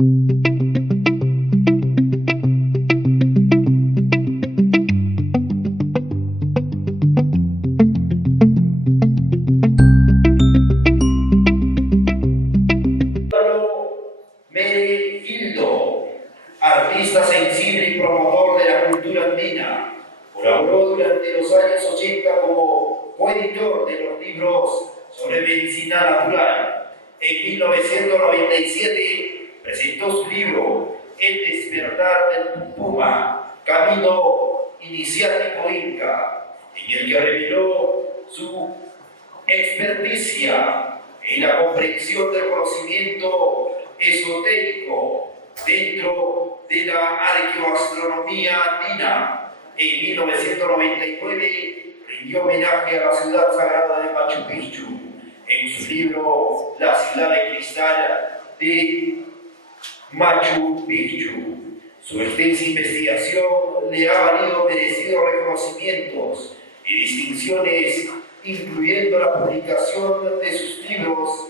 Artista sensible y promotor de la cultura andina, colaboró durante los años 80 como coeditor de los libros sobre medicina natural. En 1997 presentó su libro El despertar del Puma, camino iniciático inca, en el que reveló su experticia en la comprensión del conocimiento esotérico dentro de la arqueoastronomía andina. En 1999 rindió homenaje a la ciudad sagrada de Machu Picchu en su libro La ciudad de cristal de Machu Picchu. Su extensa investigación le ha valido merecidos reconocimientos y distinciones, incluyendo la publicación de sus libros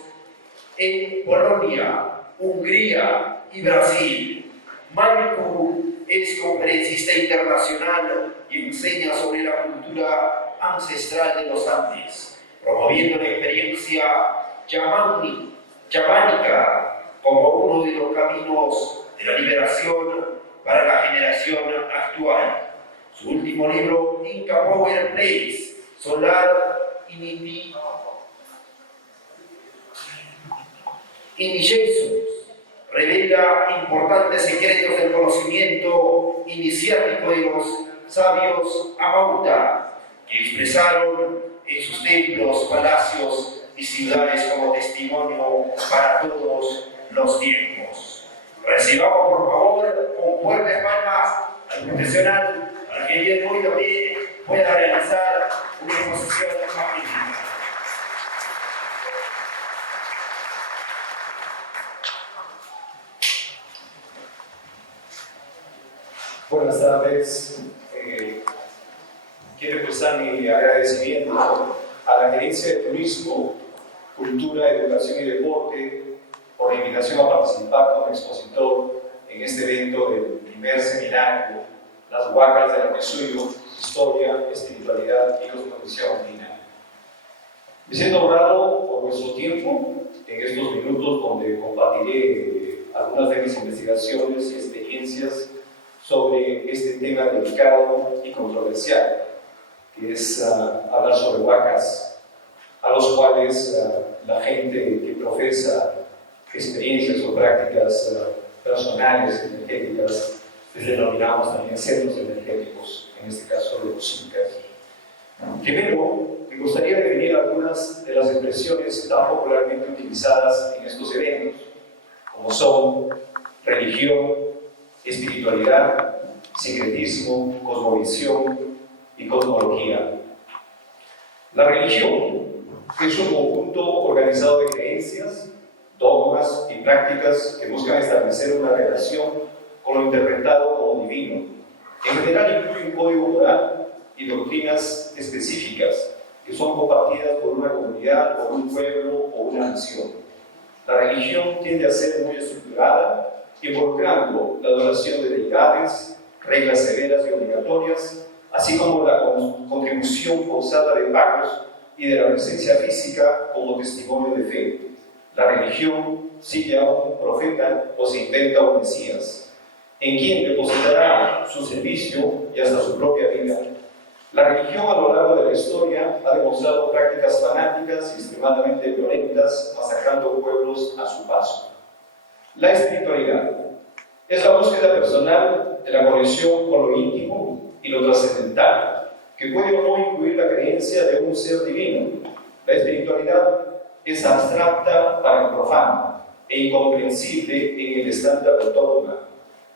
en Polonia, Hungría y Brasil. Marco es conferencista internacional y enseña sobre la cultura ancestral de los Andes, promoviendo la experiencia chamánica como uno de los caminos de la liberación para la generación actual. Su último libro, Inca Power Place, Solar Initiations, revela importantes secretos del conocimiento iniciático de los sabios Amauta, que expresaron en sus templos, palacios y ciudades como testimonio para todos los tiempos. Recibamos por favor con fuertes palmas al profesional para que el día de hoy también pueda realizar una exposición magnífica. Buenas tardes. Quiero expresar mi agradecimiento a la Gerencia de Turismo, Cultura, Educación y Deporte por la invitación a participar como expositor en este evento del primer seminario Las Huacas del Amesuyo, Historia, Espiritualidad y Cosmovisión Andina. Me siento honrado por nuestro tiempo en estos minutos donde compartiré algunas de mis investigaciones y experiencias sobre este tema delicado y controversial, que es hablar sobre huacas, a los cuales la gente que profesa experiencias o prácticas personales energéticas les denominamos también centros energéticos, en este caso de los incas. Primero, me gustaría definir algunas de las expresiones tan popularmente utilizadas en estos eventos, como son religión, espiritualidad, secretismo, cosmovisión y cosmología. La religión es un conjunto organizado de creencias, dogmas y prácticas que buscan establecer una relación con lo interpretado como divino. En general incluye un código moral y doctrinas específicas que son compartidas por una comunidad, por un pueblo o una nación. La religión tiende a ser muy estructurada, involucrando la adoración de deidades, reglas severas y obligatorias, así como la contribución forzada de pagos y de la presencia física como testimonio de fe. La religión sigue a un profeta o se inventa un Mesías, en quien depositará su servicio y hasta su propia vida. La religión a lo largo de la historia ha demostrado prácticas fanáticas y extremadamente violentas, masacrando pueblos a su paso. La espiritualidad es la búsqueda personal de la conexión con lo íntimo y lo trascendental, que puede o no incluir la creencia de un ser divino. La espiritualidad es abstracta para el profano e incomprensible en el estándar del dogma.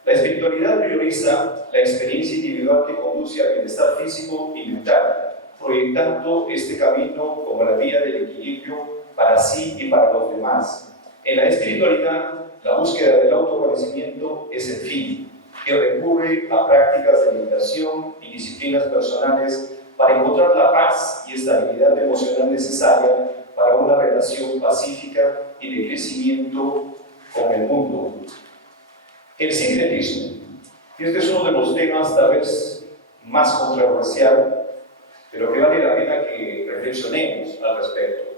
La espiritualidad prioriza la experiencia individual que conduce al bienestar físico y mental, proyectando este camino como la vía del equilibrio para sí y para los demás. En la espiritualidad, la búsqueda del autoconocimiento es el fin, que recurre a prácticas de meditación y disciplinas personales para encontrar la paz y estabilidad emocional necesaria para una relación pacífica y de crecimiento con el mundo. El sincretismo. Este es uno de los temas tal vez más controversial, pero que vale la pena que reflexionemos al respecto.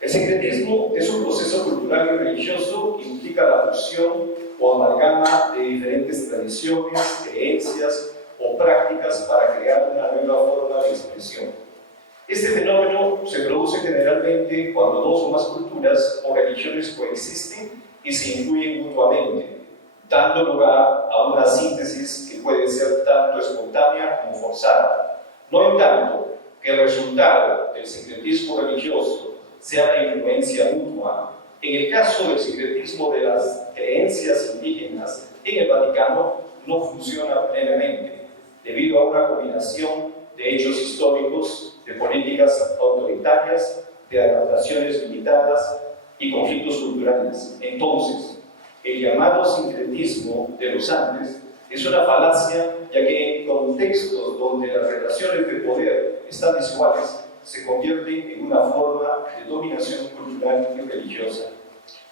El sincretismo es un proceso cultural y religioso que implica la fusión o amalgama de diferentes tradiciones, creencias o prácticas para crear una nueva forma de expresión. Este fenómeno se produce generalmente cuando dos o más culturas o religiones coexisten y se influyen mutuamente, dando lugar a una síntesis que puede ser tanto espontánea como forzada. No en tanto que el resultado del sincretismo religioso sea la influencia mutua. En el caso del sincretismo de las creencias indígenas en el Vaticano, no funciona plenamente, debido a una combinación de hechos históricos, de políticas autoritarias, de adaptaciones limitadas y conflictos culturales. Entonces, el llamado sincretismo de los Andes es una falacia, ya que en contextos donde las relaciones de poder están desiguales, se convierte en una forma de dominación cultural y religiosa.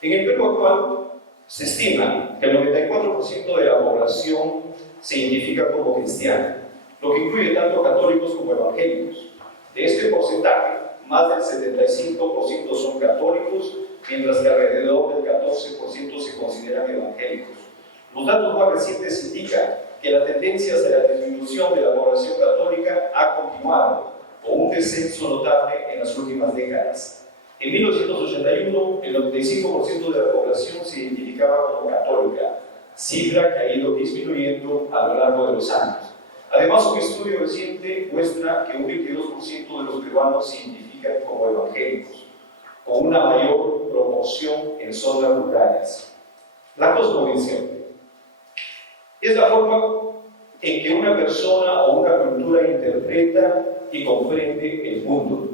En el Perú actual, se estima que el 94% de la población se identifica como cristiana, lo que incluye tanto católicos como evangélicos. De este porcentaje, más del 75% son católicos, mientras que alrededor del 14% se consideran evangélicos. Los datos más recientes indican que la tendencia hacia la disminución de la población católica ha continuado, con un descenso notable en las últimas décadas. En 1981, el 95% de la población se identificaba como católica, cifra que ha ido disminuyendo a lo largo de los años. Además, un estudio reciente muestra que un 22% de los peruanos se identifican como evangélicos, con una mayor proporción en zonas rurales. La cosmovisión es la forma en que una persona o una cultura interpreta y comprende el mundo.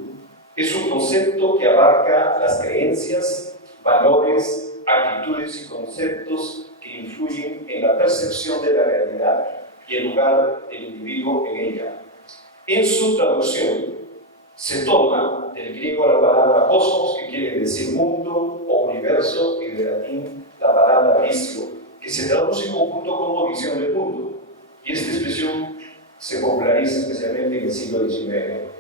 Es un concepto que abarca las creencias, valores, actitudes y conceptos que influyen en la percepción de la realidad y el lugar del individuo en ella. En su traducción, se toma del griego la palabra cosmos, que quiere decir mundo o universo, y del latín la palabra visio, que se traduce en conjunto como visión del mundo. Y esta expresión se populariza especialmente en el siglo XIX.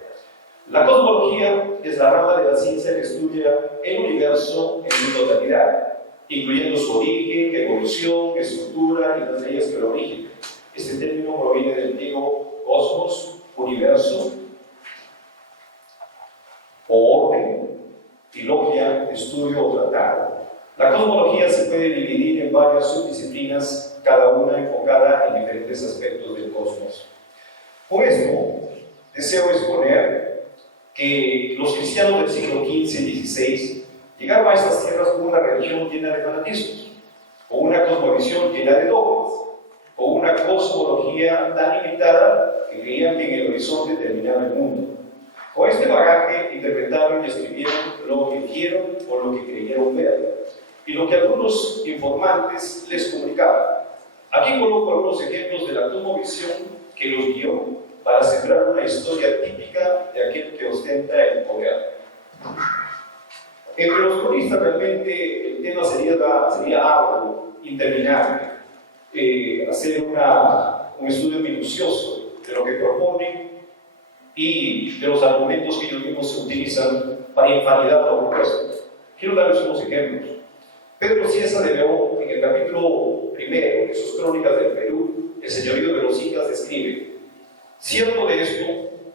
La cosmología es la rama de la ciencia que estudia el universo en su totalidad, incluyendo su origen, evolución, estructura y las leyes que lo origen. Este término proviene del griego cosmos, universo, o orden, y logia, estudio o tratado. La cosmología se puede dividir en varias subdisciplinas, cada una enfocada en diferentes aspectos del cosmos. Por esto, deseo exponer que los cristianos del siglo XV y XVI llegaron a estas tierras con una religión llena de fanatismos, con una cosmovisión llena de dogmas, con una cosmología tan limitada que creían que en el horizonte terminaba el mundo. Con este bagaje interpretaron y escribieron lo que vieron o lo que creyeron ver, y lo que algunos informantes les comunicaban. Aquí coloco algunos ejemplos de la cosmovisión que los guió para sembrar una historia típica de aquel que ostenta el poder. Entre los cronistas realmente el tema sería arduo, interminable, hacer un estudio minucioso de lo que proponen y de los argumentos que ellos mismos se utilizan para invalidar lo propuesto. Quiero darles unos ejemplos. Pedro Cieza de León, en el capítulo primero de sus Crónicas del Perú, el señorío de los Incas, describe: cierto de esto,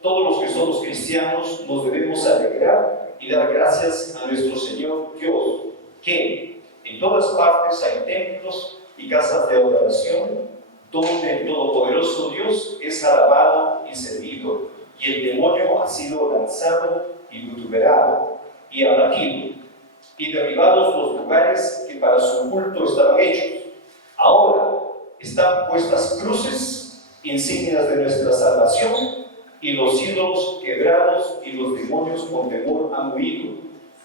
todos los que somos cristianos nos debemos alegrar y dar gracias a nuestro Señor Dios, que en todas partes hay templos y casas de adoración, donde el Todopoderoso Dios es alabado y servido, y el demonio ha sido lanzado y vituperado y abatido, y derribados los lugares que para su culto estaban hechos. Ahora están puestas cruces, insignias de nuestra salvación, y los ídolos quebrados y los demonios con temor han huido,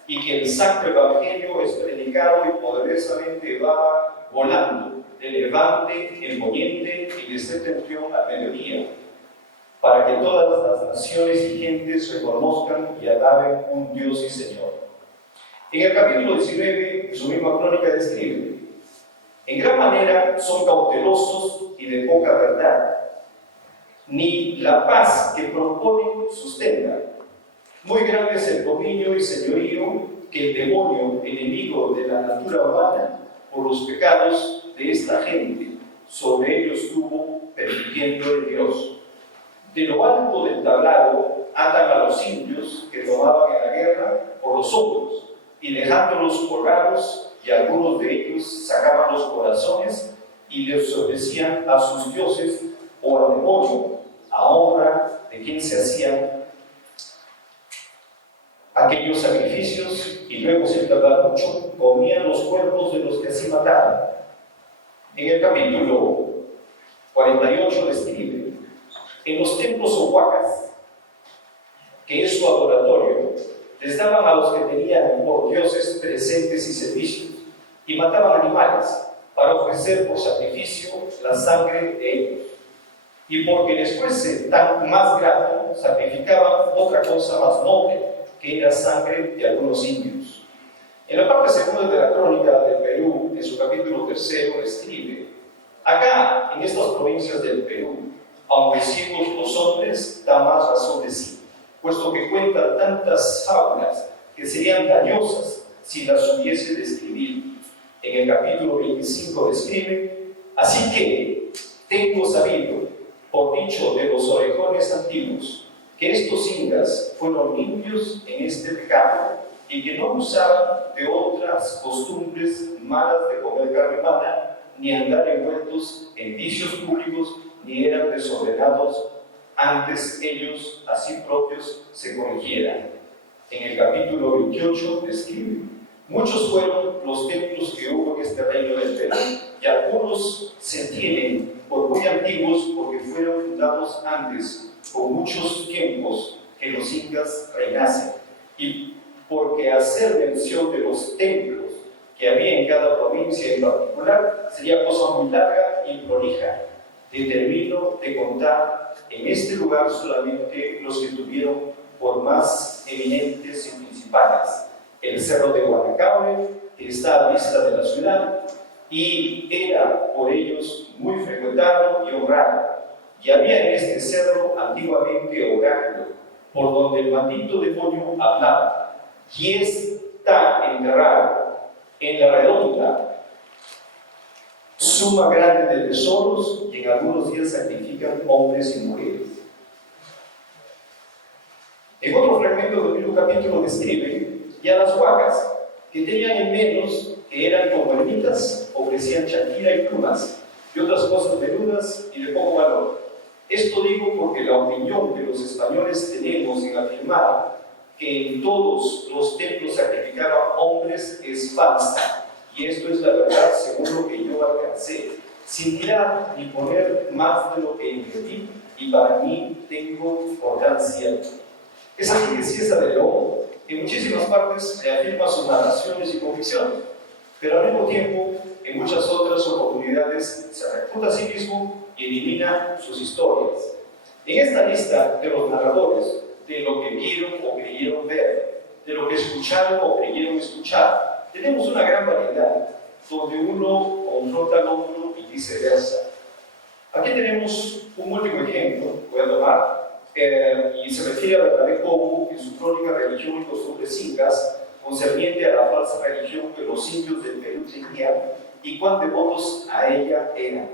y que el sacro evangelio es predicado y poderosamente va volando de levante en poniente y de septentrión a mediodía, para que todas las naciones y gentes reconozcan y alaben un Dios y Señor. En el capítulo 19, su misma crónica describe: En gran manera son cautelosos y de poca verdad. Ni la paz que proponen sustentan. Muy grande es el dominio y señorío que el demonio, enemigo de la natura humana, por los pecados de esta gente, sobre ellos tuvo, permitiendo el Dios. De lo alto del tablado atan a los indios que tomaban en la guerra por los hombros, y dejándolos colgados, y algunos de ellos sacaban los corazones y les ofrecían a sus dioses o al demonio, a honra de quien se hacían aquellos sacrificios, y luego, sin tardar mucho, comían los cuerpos de los que así mataban. En el capítulo 48 describe: en los templos o huacas, que es su adoratorio, les daban a los que tenían por dioses presentes y servicios, y mataban animales para ofrecer por sacrificio la sangre de ellos. Y porque les fuese tan más grato, sacrificaban otra cosa más noble, que era sangre de algunos indios. En la parte segunda de la Crónica del Perú, en su capítulo 3, escribe: acá, en estas provincias del Perú, aunque ciegos los hombres, da más razón de sí, puesto que cuentan tantas fábulas que serían dañosas si las hubiese de escribir. En el capítulo 25 describe: así que tengo sabido, por dicho de los orejones antiguos, que estos incas fueron limpios en este pecado y que no usaban de otras costumbres malas de comer carne humana, ni andar envueltos en vicios públicos, ni eran desordenados, antes ellos así propios se corrigieran. En el capítulo 28 describe: muchos fueron los templos que hubo en este reino del Perú, y algunos se tienen por muy antiguos porque fueron fundados antes, con muchos tiempos que los incas reinasen, y porque hacer mención de los templos que había en cada provincia en particular sería cosa muy larga y prolija. Determino de contar en este lugar solamente los que tuvieron por más eminentes y principales: el cerro de Guanacabre, que está a vista de la ciudad, y era por ellos muy frecuentado y honrado. Y había en este cerro antiguamente oráculo, por donde el maldito demonio hablaba, y está enterrado en la redonda suma grande de tesoros, y en algunos días sacrifican hombres y mujeres. En otro fragmento del mismo capítulo describe ya las huacas, que tenían en menos, que eran como ermitas, ofrecían chaquira y plumas, y otras cosas menudas y de poco valor. Esto digo porque la opinión que los españoles tenemos en afirmar que en todos los templos sacrificaban hombres es falsa, y esto es la verdad según lo que yo alcancé, sin tirar ni poner más de lo que entendí, y para mí tengo importancia. Esa riqueza de León en muchísimas partes reafirma sus narraciones y convicciones, pero al mismo tiempo, en muchas otras oportunidades, se refuta a sí mismo y elimina sus historias. En esta lista de los narradores, de lo que vieron o creyeron ver, de lo que escucharon o creyeron escuchar, tenemos una gran variedad, donde uno confronta al otro y viceversa. Aquí tenemos un último ejemplo, voy a tomar, y se refiere a Bernabé Cobo en su crónica Religión y Costumbres Incas, concerniente a la falsa religión que los indios del Perú tenían y cuán devotos a ella eran.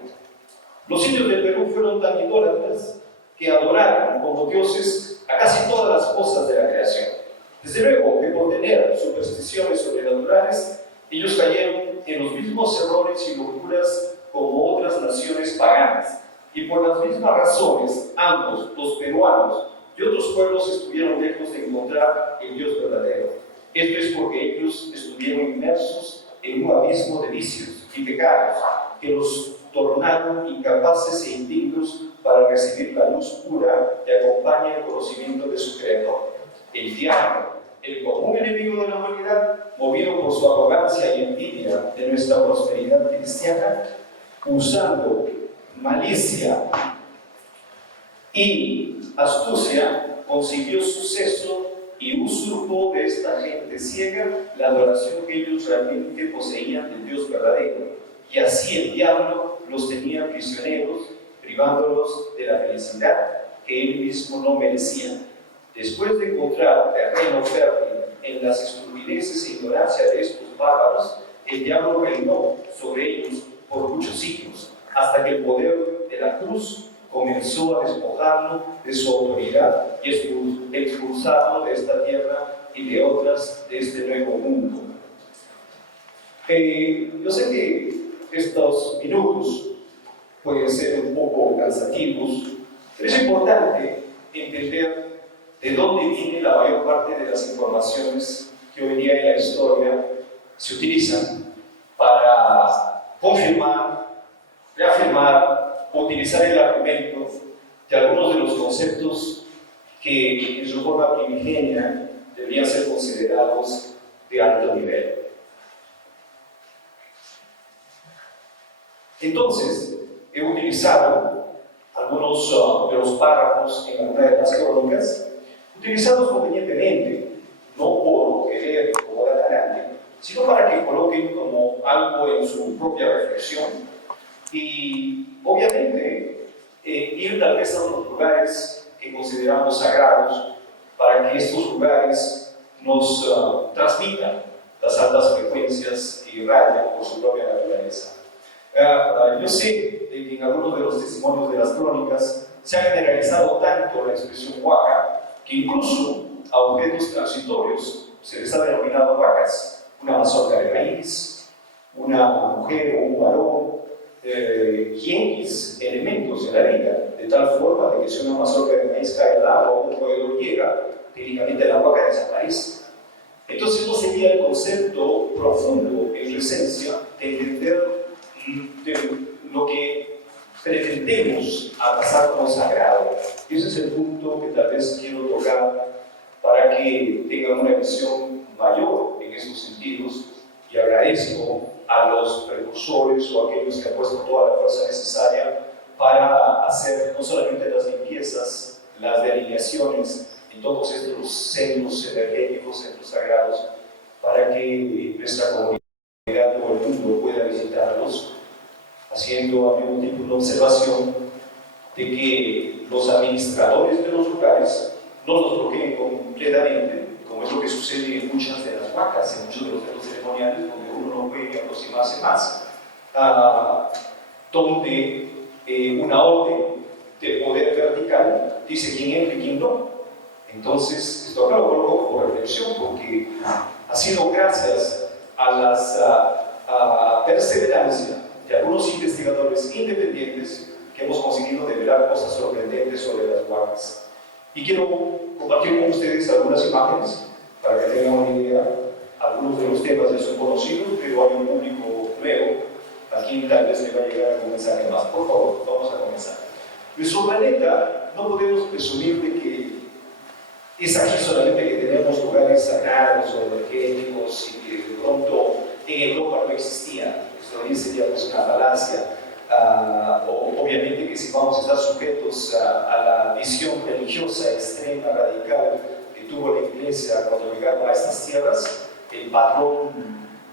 Los indios del Perú fueron tan idólatras que adoraron como dioses a casi todas las cosas de la creación. Desde luego que por tener supersticiones sobrenaturales, ellos cayeron en los mismos errores y locuras como otras naciones paganas. Y por las mismas razones, ambos, los peruanos y otros pueblos, estuvieron lejos de encontrar el Dios verdadero. Esto es porque ellos estuvieron inmersos en un abismo de vicios y pecados que los tornaron incapaces e indignos para recibir la luz pura que acompaña el conocimiento de su Creador. El diablo, el común enemigo de la humanidad, movido por su arrogancia y envidia de nuestra prosperidad cristiana, usando malicia y astucia, consiguió suceso y usurpó de esta gente ciega la adoración que ellos realmente poseían del Dios verdadero. y así el diablo los tenía prisioneros, privándolos de la felicidad que él mismo no merecía. Después de encontrar terreno fértil en las estupideces e ignorancia de estos bárbaros, el diablo reinó sobre ellos por muchos siglos, hasta que el poder de la cruz comenzó a despojarlo de su autoridad y expulsarlo de esta tierra y de otras de este nuevo mundo. Yo sé que estos minutos pueden ser un poco cansativos, pero es importante entender de dónde viene la mayor parte de las informaciones que hoy día en la historia se utilizan para confirmar, reafirmar o utilizar el argumento de algunos de los conceptos que en su forma primigenia deberían ser considerados de alto nivel. Entonces, he utilizado algunos de los párrafos en alguna de las crónicas, utilizados convenientemente, no por querer incomodar a nadie, sino para que coloquen como algo en su propia reflexión y, obviamente, ir tal vez a unos lugares que consideramos sagrados para que estos lugares nos transmitan las altas frecuencias que irradian por su propia naturaleza. Yo sé que en algunos de los testimonios de las crónicas se ha generalizado tanto la expresión huaca que incluso a objetos transitorios se les ha denominado huacas, una mazorca de maíz, una mujer o un varón, y X elementos de la vida, de tal forma de que si una mazorca de maíz cae al agua o un roedor llega, técnicamente la huaca desaparece. Entonces no sería el concepto profundo en su esencia de entender de lo que pretendemos abrazar como sagrado. Y ese es el punto que tal vez quiero tocar para que tengan una visión mayor en estos sentidos, y agradezco a los precursores o a aquellos que han puesto toda la fuerza necesaria para hacer no solamente las limpiezas, las delineaciones en todos estos centros energéticos, centros sagrados, para que nuestra comunidad o el mundo pueda visitarlos, haciendo al mismo tiempo una observación de que los administradores de los lugares no los bloqueen completamente, como es lo que sucede en muchas de las huacas, en muchos de los centros ceremoniales, donde uno no puede aproximarse más, donde una orden de poder vertical dice quién entra y quién no. Entonces, esto acá lo coloco como reflexión, porque ha sido gracias a la perseverancia de algunos investigadores independientes que hemos conseguido develar cosas sorprendentes sobre las huacas. Y quiero compartir con ustedes algunas imágenes para que tengan una idea. Algunos de los temas ya son conocidos, pero hay un público nuevo a quien tal vez le va a llegar algún mensaje más. Por favor, vamos a comenzar. Nuestro planeta no podemos presumir de que es aquí solamente que tenemos lugares sagrados o energéticos y que de pronto en Europa no existían. Esto ahí sería pues una falacia. Obviamente que si vamos a estar sujetos a la visión religiosa extrema, radical que tuvo la Iglesia cuando llegaron a estas tierras, el patrón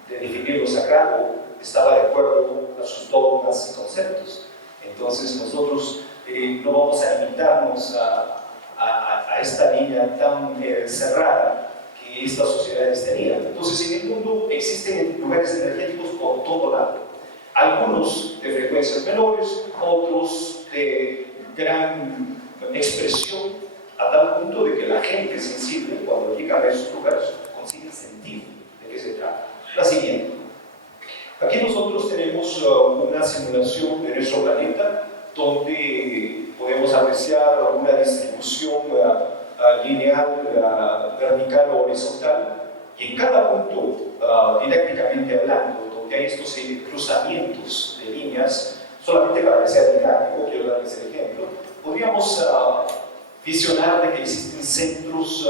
de definir lo sagrado estaba de acuerdo a sus dogmas y conceptos. Entonces nosotros no vamos a limitarnos a esta línea tan cerrada que estas sociedades tenían. Entonces en el mundo existen lugares energéticos por todo lado. Algunos de frecuencias menores, otros de gran expresión, a tal punto de que la gente sensible, cuando llega a esos lugares, consigue sentir de qué se trata. La siguiente. Aquí nosotros tenemos una simulación de nuestro planeta, donde podemos apreciar una distribución lineal, vertical o horizontal, y en cada punto, didácticamente hablando, donde hay estos cruzamientos de líneas, solamente para que sea didáctico, quiero darles el ejemplo, podríamos visionar de que existen centros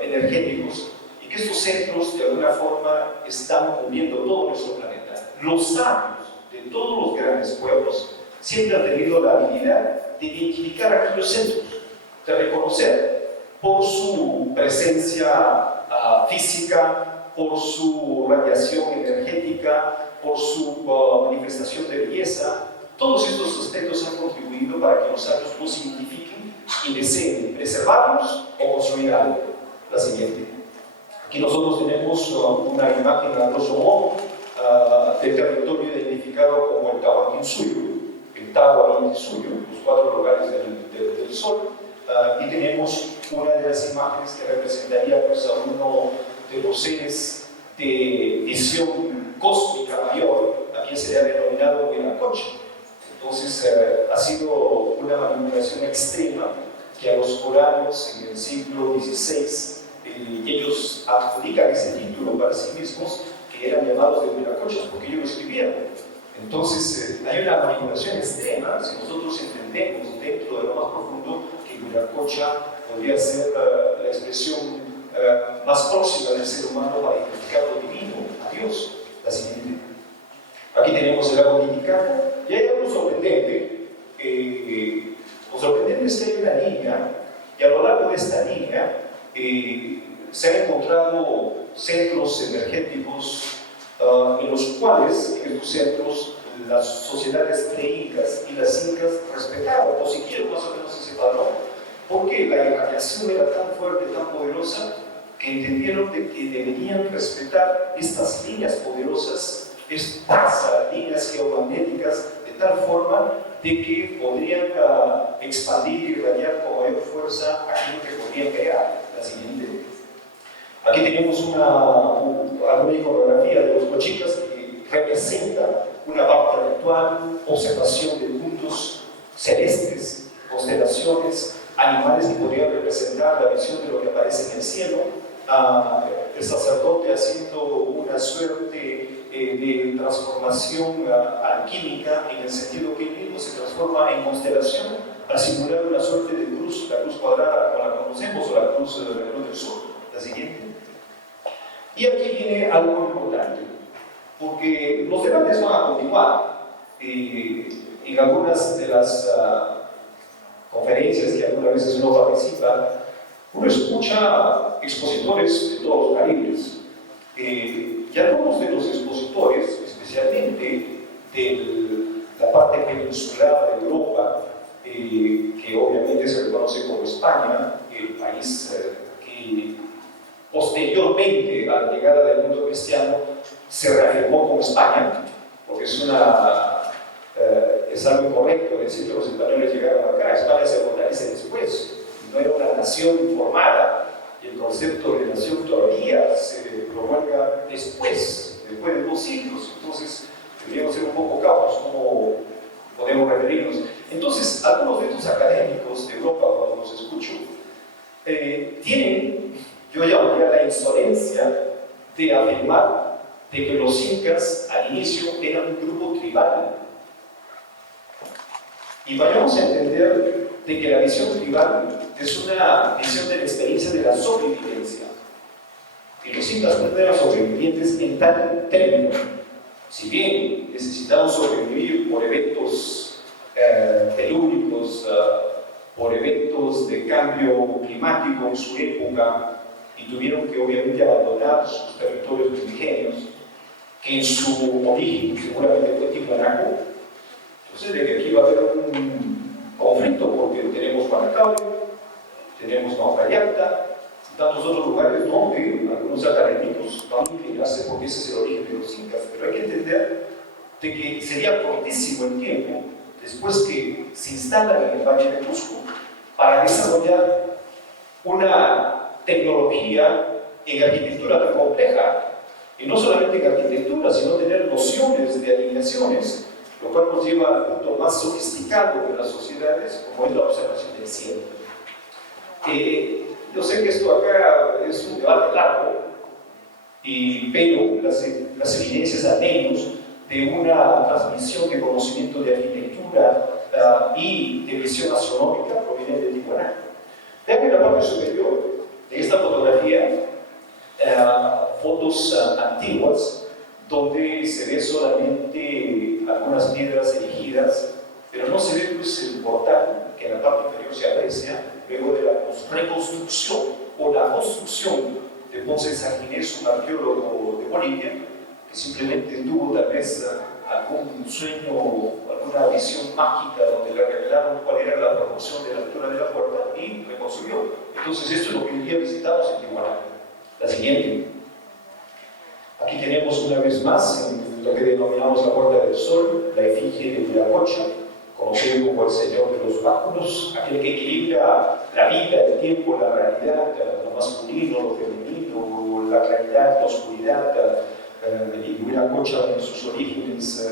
energéticos y que estos centros de alguna forma están moviendo todo nuestro planeta. Los sabios de todos los grandes pueblos siempre han tenido la habilidad de identificar aquellos centros, de reconocer por su presencia física, por su radiación energética, por su manifestación de belleza. Todos estos aspectos han contribuido para que los sabios los identifiquen y deseen preservarlos o construir algo. La siguiente. Aquí nosotros tenemos una imagen a grosso modo del territorio identificado como el Tahuantinsuyo, el Tahuantinsuyo, los 4 lugares del Sol, y tenemos una de las imágenes que representaría pues, a uno de los seres de visión cósmica mayor, a quien se le ha denominado Huiracocha. Entonces ha sido una manipulación extrema que a los foráneos en el siglo XVI y ellos adjudican ese título para sí mismos, que eran llamados de Huiracochas, porque ellos lo escribían. Entonces hay una manipulación extrema. Si nosotros entendemos dentro de lo más profundo que Huiracocha podría ser la expresión más próxima del ser humano para identificar lo divino, a Dios. La siguiente. Aquí tenemos el lago Titicaca, y hay algo sorprendente. Lo sorprendente es que hay una línea, y a lo largo de esta línea se han encontrado centros energéticos en los cuales, en estos centros, las sociedades pre-incas y las incas respetaban, o siguieron más o menos ese patrón, porque la irradiación era tan fuerte, tan poderosa, que entendieron de que deberían respetar estas líneas poderosas, estas líneas geomagnéticas, de tal forma de que podrían expandir y irradiar con mayor fuerza aquello que podrían crear. La siguiente. Aquí tenemos alguna iconografía de los cochicas que representa una parte ritual, observación de puntos celestes, constelaciones, animales que podrían representar la visión de lo que aparece en el cielo, el sacerdote haciendo una suerte de transformación alquímica, en el sentido que él mismo se transforma en constelación para simular una suerte de cruz, la cruz cuadrada como la conocemos, o la cruz del sur. La siguiente. Y aquí viene algo importante, porque los debates van a continuar. En algunas de las conferencias que algunas veces uno participa, uno escucha expositores de todos los calibres. Y algunos de los expositores, especialmente de la parte peninsular de Europa, que obviamente se reconoce como España, el país que posteriormente a la llegada del mundo cristiano se reafirmó como España, porque es algo incorrecto decir que los españoles llegaron acá. España se fortalece después, no era una nación formada, y el concepto de nación todavía se promulga después de 2 siglos. Entonces deberíamos ser un poco cautos cómo podemos referirnos. Entonces, algunos de estos académicos de Europa, cuando los escucho, tienen, yo llamaría, la insolencia de afirmar de que los incas al inicio eran un grupo tribal. Y vayamos a entender de que la visión tribal es una visión de la experiencia de la sobrevivencia. Y los incas no eran sobrevivientes en tal término. Si bien necesitaban sobrevivir por eventos telúricos, por eventos de cambio climático en su época, y tuvieron que obviamente abandonar sus territorios primigenios, que en su origen seguramente fue Tiwanaku. Entonces, de que aquí va a haber un conflicto, porque tenemos Maracaibo, tenemos Naucayacta, y tantos otros lugares donde algunos académicos van a inclinarse porque ese es el origen de los incas. Pero hay que entender de que sería cortísimo el tiempo después que se instalan en el Valle de Cusco para desarrollar una tecnología en arquitectura tan compleja, y no solamente en arquitectura, sino tener nociones de alineaciones, lo cual nos lleva al punto más sofisticado de las sociedades, como es la observación del cielo. Yo sé que esto acá es un debate largo, pero las evidencias al menos de una transmisión de conocimiento de arquitectura y de visión astronómica provienen de Tiwanaku. Vean en la parte superior de esta fotografía fotos antiguas donde se ve solamente algunas piedras erigidas, pero no se ve pues, el portal que en la parte inferior se aprecia luego de la reconstrucción o la construcción de Ponce de San Ginés, un arqueólogo de Bolivia, que simplemente tuvo tal vez algún sueño o alguna visión mágica donde le revelaron cuál era la proporción de la altura de la puerta y reconstruyó. Entonces esto es lo que hoy día visitamos en Tijuana. La siguiente. Aquí tenemos una vez más lo que denominamos la Puerta del Sol, la efigie de Viracocha, conocido como el Señor de los Báculos, aquel que equilibra la vida, el tiempo, la realidad, lo masculino, lo femenino, la claridad, la oscuridad, y Viracocha en sus orígenes,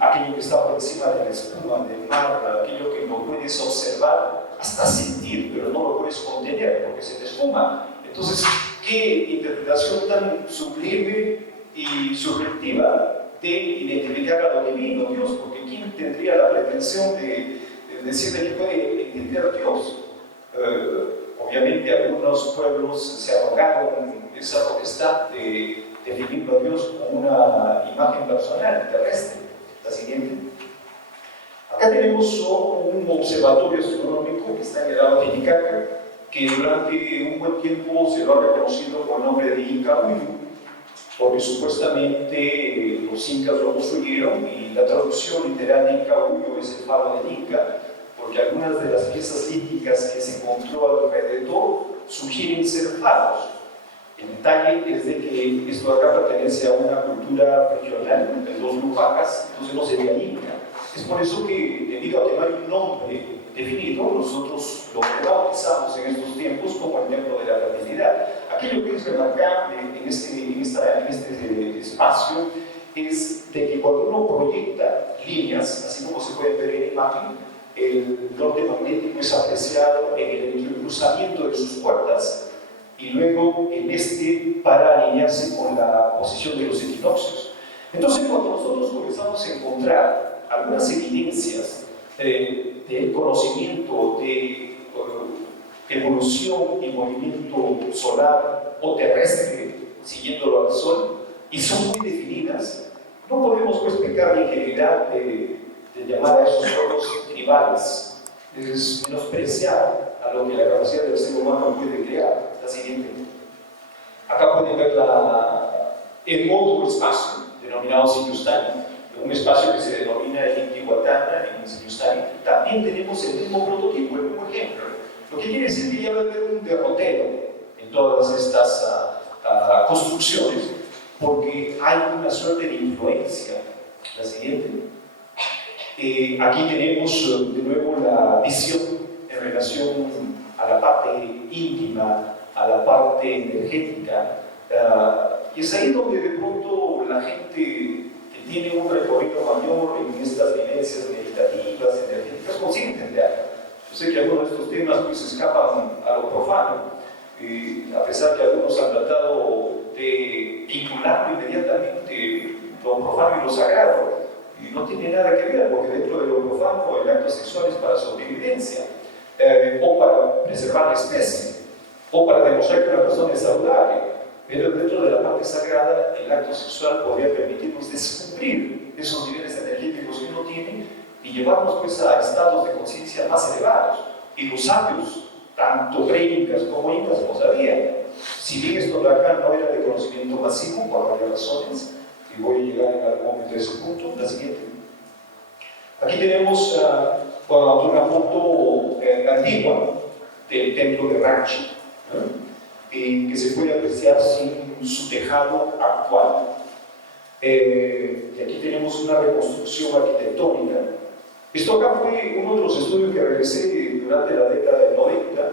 aquello que está por encima de la espuma, del mar, aquello que no puedes observar, hasta sentir, pero no lo puedes contener porque se te esfuma. Entonces, qué interpretación tan sublime y subjetiva de identificar a lo divino, Dios, porque ¿quién tendría la pretensión de decirle que puede entender a Dios? Obviamente algunos pueblos se arrogaron esa potestad de definirlo a Dios como una imagen personal, terrestre. La siguiente. Acá tenemos un observatorio astronómico que está en el lago Titicaca, que durante un buen tiempo se lo ha reconocido con el nombre de Inca Huyu, porque supuestamente los incas lo construyeron y la traducción literal de Inca Huyu es el faro del Inca, porque algunas de las piezas líticas que se encontró alrededor sugieren ser faros. El detalle es de que esto acá pertenece a una cultura regional de los Lupacas, entonces no sería Inca. Es por eso que, debido a que no hay un nombre definido, nosotros lo bautizamos en estos tiempos como el templo de la fertilidad. Aquello que es remarcable en este espacio es de que cuando uno proyecta líneas, así como se puede ver en la imagen, el norte magnético es apreciado en el cruzamiento de sus puertas y luego en para alinearse con la posición de los equinoccios. Entonces, cuando nosotros comenzamos a encontrar algunas evidencias del conocimiento de evolución y movimiento solar o terrestre, siguiéndolo al Sol, y son muy definidas, no podemos pues pecar la ingenuidad de llamar a esos pueblos tribales, es menospreciar a lo que la capacidad del ser humano puede crear. La siguiente. Acá pueden ver el otro espacio denominado Sinyustani, un espacio que se denomina el Intihuatana en Sinyustani. También tenemos el mismo prototipo, el mismo ejemplo, lo que quiere decir que ya va a haber un derrotero en todas estas construcciones, porque hay una suerte de influencia. La siguiente. Aquí tenemos de nuevo la visión en relación a la parte íntima, a la parte energética, y es ahí donde de pronto la gente que tiene un recorrido mayor en estas vivencias meditativas, energéticas, consigue entender. Yo sé que algunos de estos temas pues escapan a lo profano, a pesar que algunos han tratado de vincular inmediatamente lo profano y lo sagrado, y no tiene nada que ver, porque dentro de lo profano el acto sexual es para sobrevivencia, o para preservar la especie, o para demostrar que una persona es saludable, pero dentro de la parte sagrada el acto sexual podría permitirnos descubrir esos niveles energéticos que uno tiene y llevarnos pues a estados de conciencia más elevados. Y los sabios, tanto pre-incas como incas, lo sabían. Si bien esto de acá no era de conocimiento masivo, por varias razones, y voy a llegar en algún momento a ese punto. La siguiente. Aquí tenemos una foto antigua del templo de Rancho, que se puede apreciar sin su tejado actual. Y aquí tenemos una reconstrucción arquitectónica. Esto acá fue uno de los estudios que realicé durante la década del 90,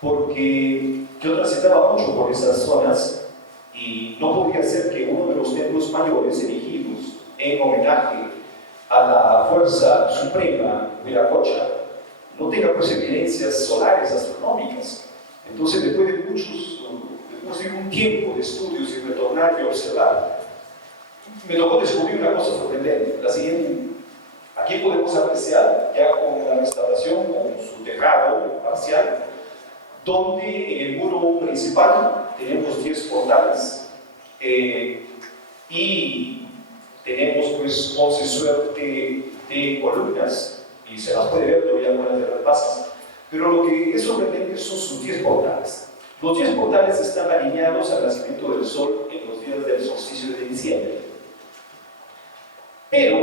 porque yo transitaba mucho por esas zonas y no podía ser que uno de los templos mayores erigidos en homenaje a la fuerza suprema Viracocha no tenga pues evidencias solares astronómicas. Entonces, después de un tiempo de estudios y retornar y observar, me tocó descubrir una cosa sorprendente. La siguiente. Aquí podemos apreciar, ya con la restauración, con su tejado parcial, donde en el muro principal tenemos 10 portales y tenemos pues 11 suerte de columnas, y se las puede ver todavía algunas de las bases, pero lo que es sorprendente son sus 10 portales. Los 10 portales están alineados al nacimiento del sol en los días del solsticio de diciembre. Pero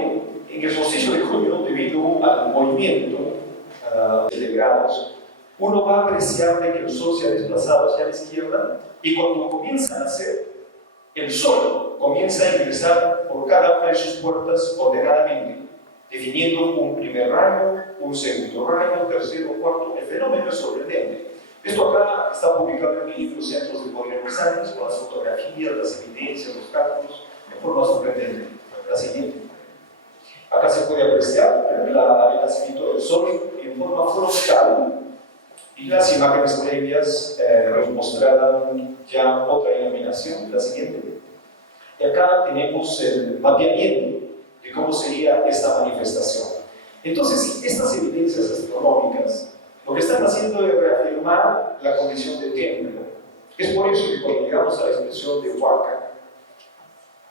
en el solsticio de junio, debido al movimiento de grados, uno va a apreciar de que el sol se ha desplazado hacia la izquierda y cuando comienza a nacer, el sol comienza a ingresar por cada una de sus puertas ordenadamente, definiendo un primer rayo, un segundo rayo, tercero, cuarto. El fenómeno es sorprendente. Esto acá está publicado en mi libro Centros de Poder Universales, con las fotografías, las evidencias, los cálculos, de forma sorprendente. La siguiente. Acá se puede apreciar el nacimiento del sol en forma frontal y las imágenes previas nos mostrarán ya otra iluminación. La siguiente. Y acá tenemos el mapeamiento de cómo sería esta manifestación. Entonces, estas evidencias astronómicas lo que están haciendo es reafirmar la condición de templo. Es por eso que cuando llegamos a la expresión de Huaca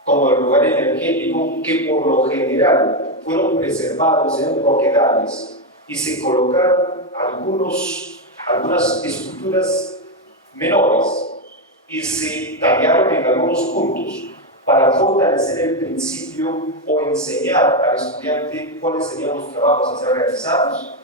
como el lugar energético que por lo general fueron preservados en roquedales y se colocaron algunas estructuras menores y se tallaron en algunos puntos para fortalecer el principio o enseñar al estudiante cuáles serían los trabajos a ser realizados.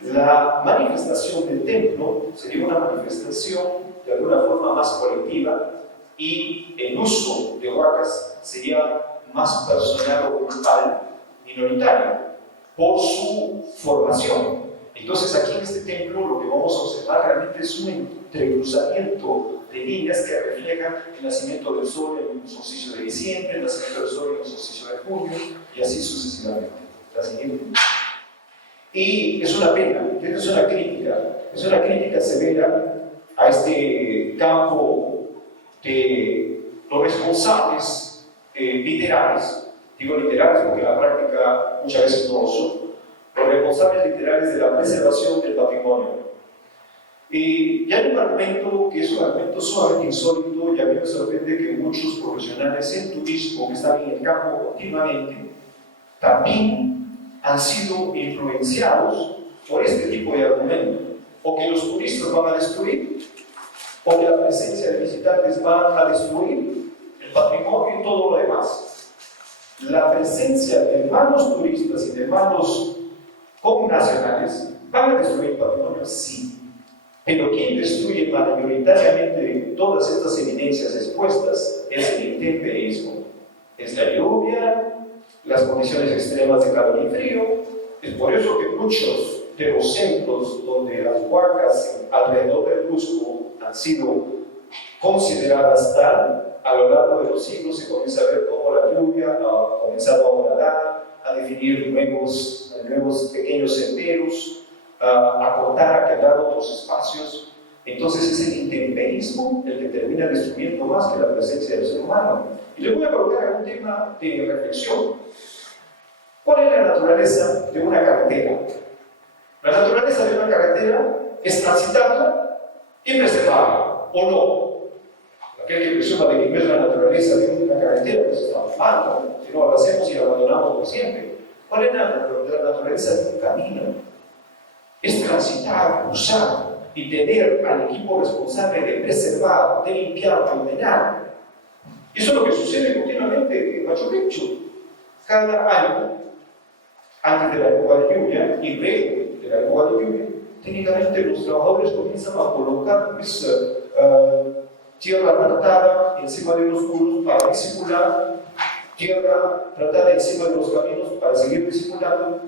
La manifestación del templo sería una manifestación de alguna forma más colectiva y el uso de huacas sería más personal o grupal, minoritario, por su formación. Entonces aquí en este templo lo que vamos a observar realmente es un entrecruzamiento de líneas que reflejan el nacimiento del sol en el solsticio de diciembre, el nacimiento del sol en el solsticio de junio y así sucesivamente. La siguiente. Y es una pena, es una crítica severa a este campo de los responsables literales. Digo literales porque en la práctica muchas veces no lo son. Los responsables literales de la preservación del patrimonio. Y hay un argumento que es un argumento sumamente insólito y a mí me sorprende que muchos profesionales en turismo que están en el campo continuamente también han sido influenciados por este tipo de argumento, o que los turistas van a destruir, o que la presencia de visitantes van a destruir el patrimonio y todo lo demás. La presencia de hermanos turistas y de hermanos connacionales van a destruir el patrimonio, sí, pero quien destruye mayoritariamente todas estas evidencias expuestas es el intemperismo, es la lluvia, las condiciones extremas de calor y frío. Es por eso que muchos de los centros donde las huacas alrededor del Cusco han sido consideradas tal, a lo largo de los siglos se comienza a ver cómo la lluvia ha comenzado a horadar, a definir nuevos pequeños senderos, a cortar, a quebrar otros espacios. Entonces es el intemperismo el que termina destruyendo más que la presencia del ser humano. Y les voy a colocar un tema de reflexión. ¿Cuál es la naturaleza de una carretera? La naturaleza de una carretera es transitarla y preservarla, ¿o no? Aquel que presume de que no es la naturaleza de una carretera, pues está mal, si no lo hacemos y la abandonamos por siempre. ¿Cuál es la naturaleza de un camino? Es transitar, cruzar y tener al equipo responsable de preservar, de limpiar, de ordenar. Eso es lo que sucede continuamente en Machu Picchu. Cada año, antes de la época de lluvia y luego de la época de lluvia, técnicamente los trabajadores comienzan a colocar tierra tratada encima de los muros para disimular, tierra tratada encima de los caminos para seguir disimulando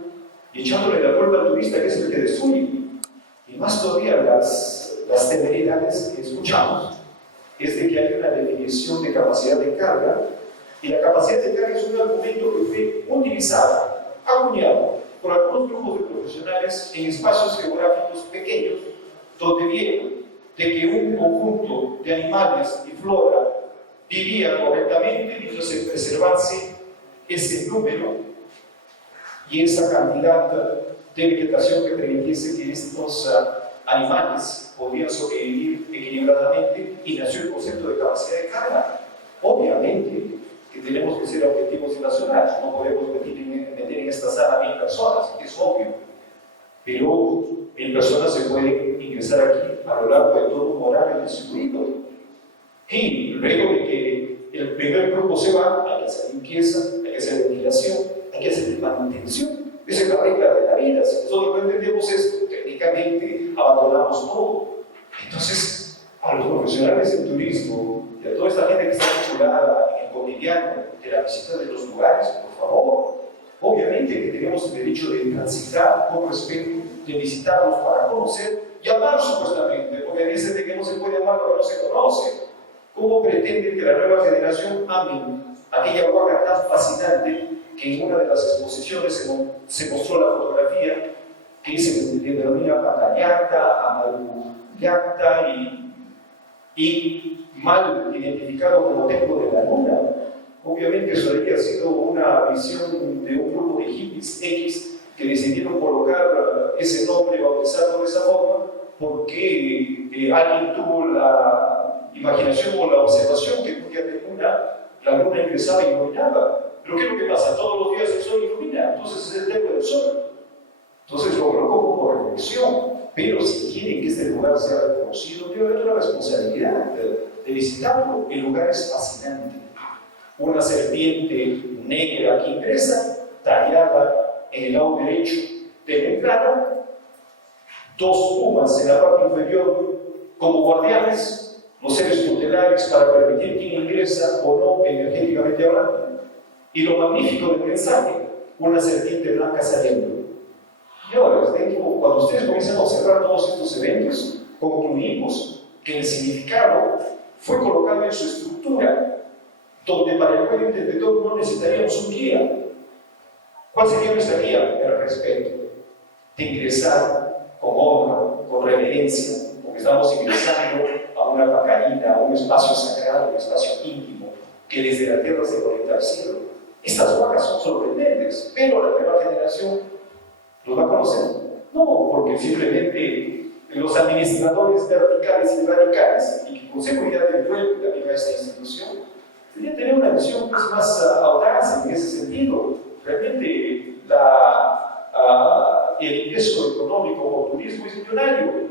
y echándole la culpa al turista, que es el que destruye. Y más todavía las temeridades que escuchamos es de que hay una definición de capacidad de carga, y la capacidad de carga es un argumento que fue utilizado, acuñado por algunos grupos de profesionales en espacios geográficos pequeños, donde vieron de que un conjunto de animales y flora vivía correctamente mientras se preservase ese número y esa cantidad de vegetación que permitiese que estos animales podían sobrevivir equilibradamente, y nació el concepto de capacidad de carga. Obviamente que tenemos que ser objetivos y nacionales, no podemos meter en esta sala 1000 personas, es obvio, pero 1000 personas se pueden ingresar aquí a lo largo de todo un horario distribuido. Y luego de que el primer grupo se va, hay que hacer limpieza, hay que hacer ventilación, hay que hacer manutención. Esa es la regla de la vida. Si nosotros no entendemos esto, técnicamente abandonamos todo. Entonces, a los profesionales del turismo y a toda esta gente que está vinculada en el cotidiano de la visita de los lugares, por favor, obviamente que tenemos el derecho de transitar con respeto, de visitarlos para conocer y amar supuestamente, porque dicen que no se puede amar lo que no se conoce. ¿Cómo pretenden que la nueva generación ame aquella huaca tan fascinante que en una de las exposiciones se mostró la fotografía que se denomina Pantallacta, Amaluyacta y mal identificado como Templo de la Luna? Obviamente eso había sido una visión de un grupo de hippies X que decidieron colocar ese nombre, bautizarlo de esa forma, porque alguien tuvo la imaginación o la observación que un día de la luna ingresaba y iluminaba. Pero ¿qué es lo que pasa? Todos los días el sol ilumina, entonces es el templo del sol. Entonces lo coloco como reflexión, pero si quieren que este lugar sea reconocido, debe haber la responsabilidad de visitarlo. El lugar es fascinante. Una serpiente negra que ingresa, tallada en el lado derecho de la entrada, dos pumas en la parte inferior como guardianes, los seres tutelares para permitir quién ingresa o no energéticamente hablando. Y lo magnífico del mensaje, una serpiente blanca saliendo. Y ahora, cuando ustedes comienzan a observar todos estos eventos, concluimos que el significado fue colocado en su estructura, donde para el buen entendedor no necesitaríamos un guía. ¿Cuál sería nuestra guía? El respeto, de ingresar con honra, con reverencia, porque estamos ingresando a una pacarina, a un espacio sagrado, un espacio íntimo, que desde la tierra se conecta al cielo. Estas vacas son sorprendentes, pero la nueva generación los va a conocer. No, porque simplemente los administradores verticales y radicales, y que con seguridad del pueblo y también a esta institución, deberían tener una visión pues, más audaz en ese sentido. Realmente el ingreso económico por turismo es millonario.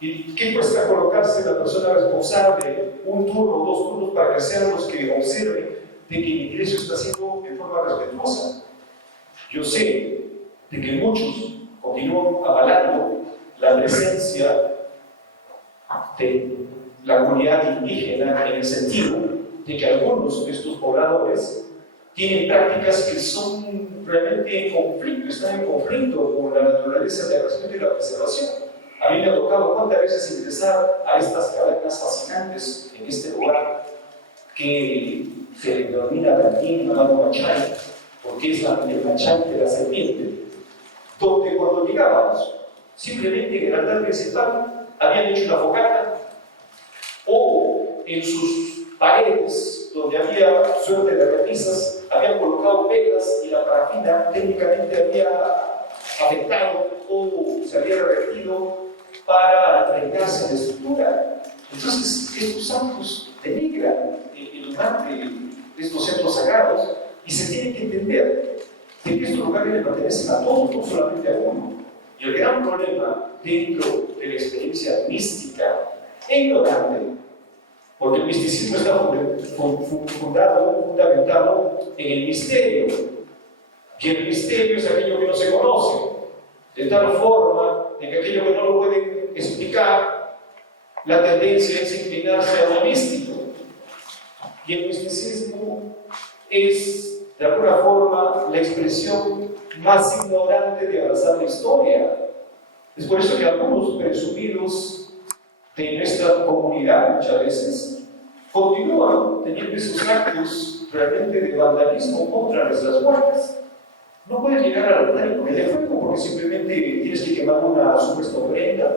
¿Y qué cuesta colocarse la persona responsable un turno o dos turnos para que sean los que observen de que el ingreso está haciendo de forma respetuosa? Yo sé de que muchos continúan avalando la presencia de la comunidad indígena en el sentido de que algunos de estos pobladores tienen prácticas que son realmente en conflicto, están en conflicto con la naturaleza del respeto y la preservación. A mí me ha tocado cuántas veces ingresar a estas cavernas fascinantes en este lugar que se le denomina también llamado Machay, porque es el Machay de la serpiente, donde cuando llegábamos, simplemente en el altar principal habían hecho una fogata, o en sus paredes, donde había suerte de repisas, habían colocado velas y la parafina técnicamente había afectado o se había revertido para entregarse de estructura. Entonces, estos santos denigran el lugar de estos centros sagrados y se tiene que entender de que estos lugares le pertenecen a todos, no solamente a uno. Y el gran problema dentro de la experiencia mística e ignorante, porque el misticismo está fundamentado en el misterio, y el misterio es aquello que no se conoce, de tal forma de que aquello que no lo pueden explicar, la tendencia es inclinarse a lo místico. Y el misticismo es, de alguna forma, la expresión más ignorante de abrazar la historia. Es por eso que algunos presumidos de nuestra comunidad, muchas veces, continúan teniendo esos actos realmente de vandalismo contra nuestras huacas. No puedes llegar al altar y ponerle fuego porque simplemente tienes que quemar una supuesta ofrenda,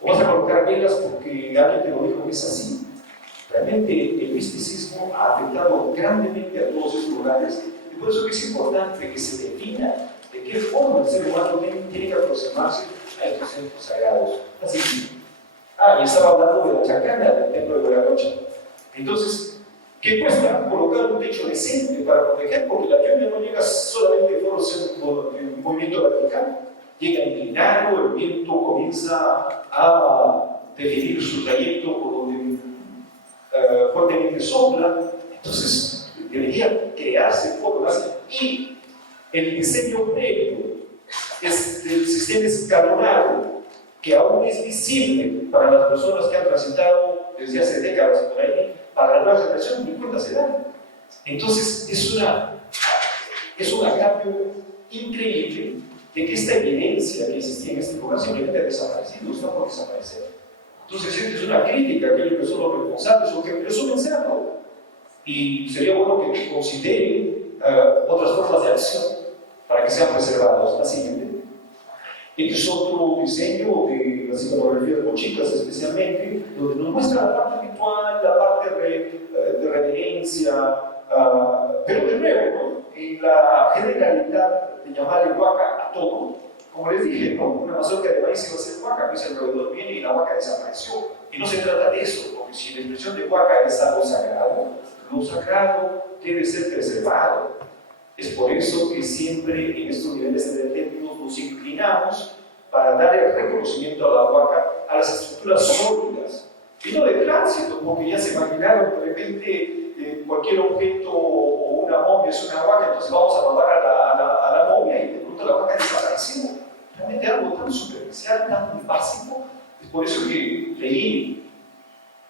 o vas a colocar velas porque alguien te lo dijo que es así. Realmente el misticismo ha afectado grandemente a todos esos lugares, y por eso es importante que se defina de qué forma el ser humano tiene que aproximarse a estos centros sagrados. Así que, y estaba hablando de la chacana del templo de Huaracocha. Entonces, ¿qué cuesta colocar un techo decente para proteger? Porque la lluvia no llega solamente por ser un movimiento vertical. llega inclinado, el viento comienza a definir su trayecto por donde fuertemente sopla, entonces debería crearse formas y el diseño previo es del sistema escalonado que aún es visible para las personas que han transitado desde hace décadas por ahí, para la nueva generación ni cuenta se dan. Entonces es un agravio increíble de que esta evidencia que existía en este lugar simplemente ha desaparecido, está por desaparecer. Entonces es una crítica a aquellos que son los responsables o que presumen serlo. Y sería bueno que consideren otras formas de acción para que sean preservados. La siguiente. Este es otro diseño de la cinematografía de Bochicas, especialmente, donde nos muestra la parte ritual, la parte de reverencia, pero de nuevo, ¿no? En la generalidad de llamarle huaca a todo, como les dije, ¿no? Una mazorca de maíz iba a ser huaca, pues el roedor viene y la huaca desapareció. Y no se trata de eso, porque si la expresión de huaca es algo sagrado, lo sagrado debe ser preservado. Es por eso que siempre en estos niveles energéticos nos inclinamos para dar el reconocimiento a la huaca, a las estructuras sólidas, y no de tránsito, porque ya se imaginaron de repente cualquier objeto o una momia es una huaca, entonces vamos a robar a la momia y de pronto la huaca desapareció. Realmente algo tan superficial, tan básico. Es por eso que leí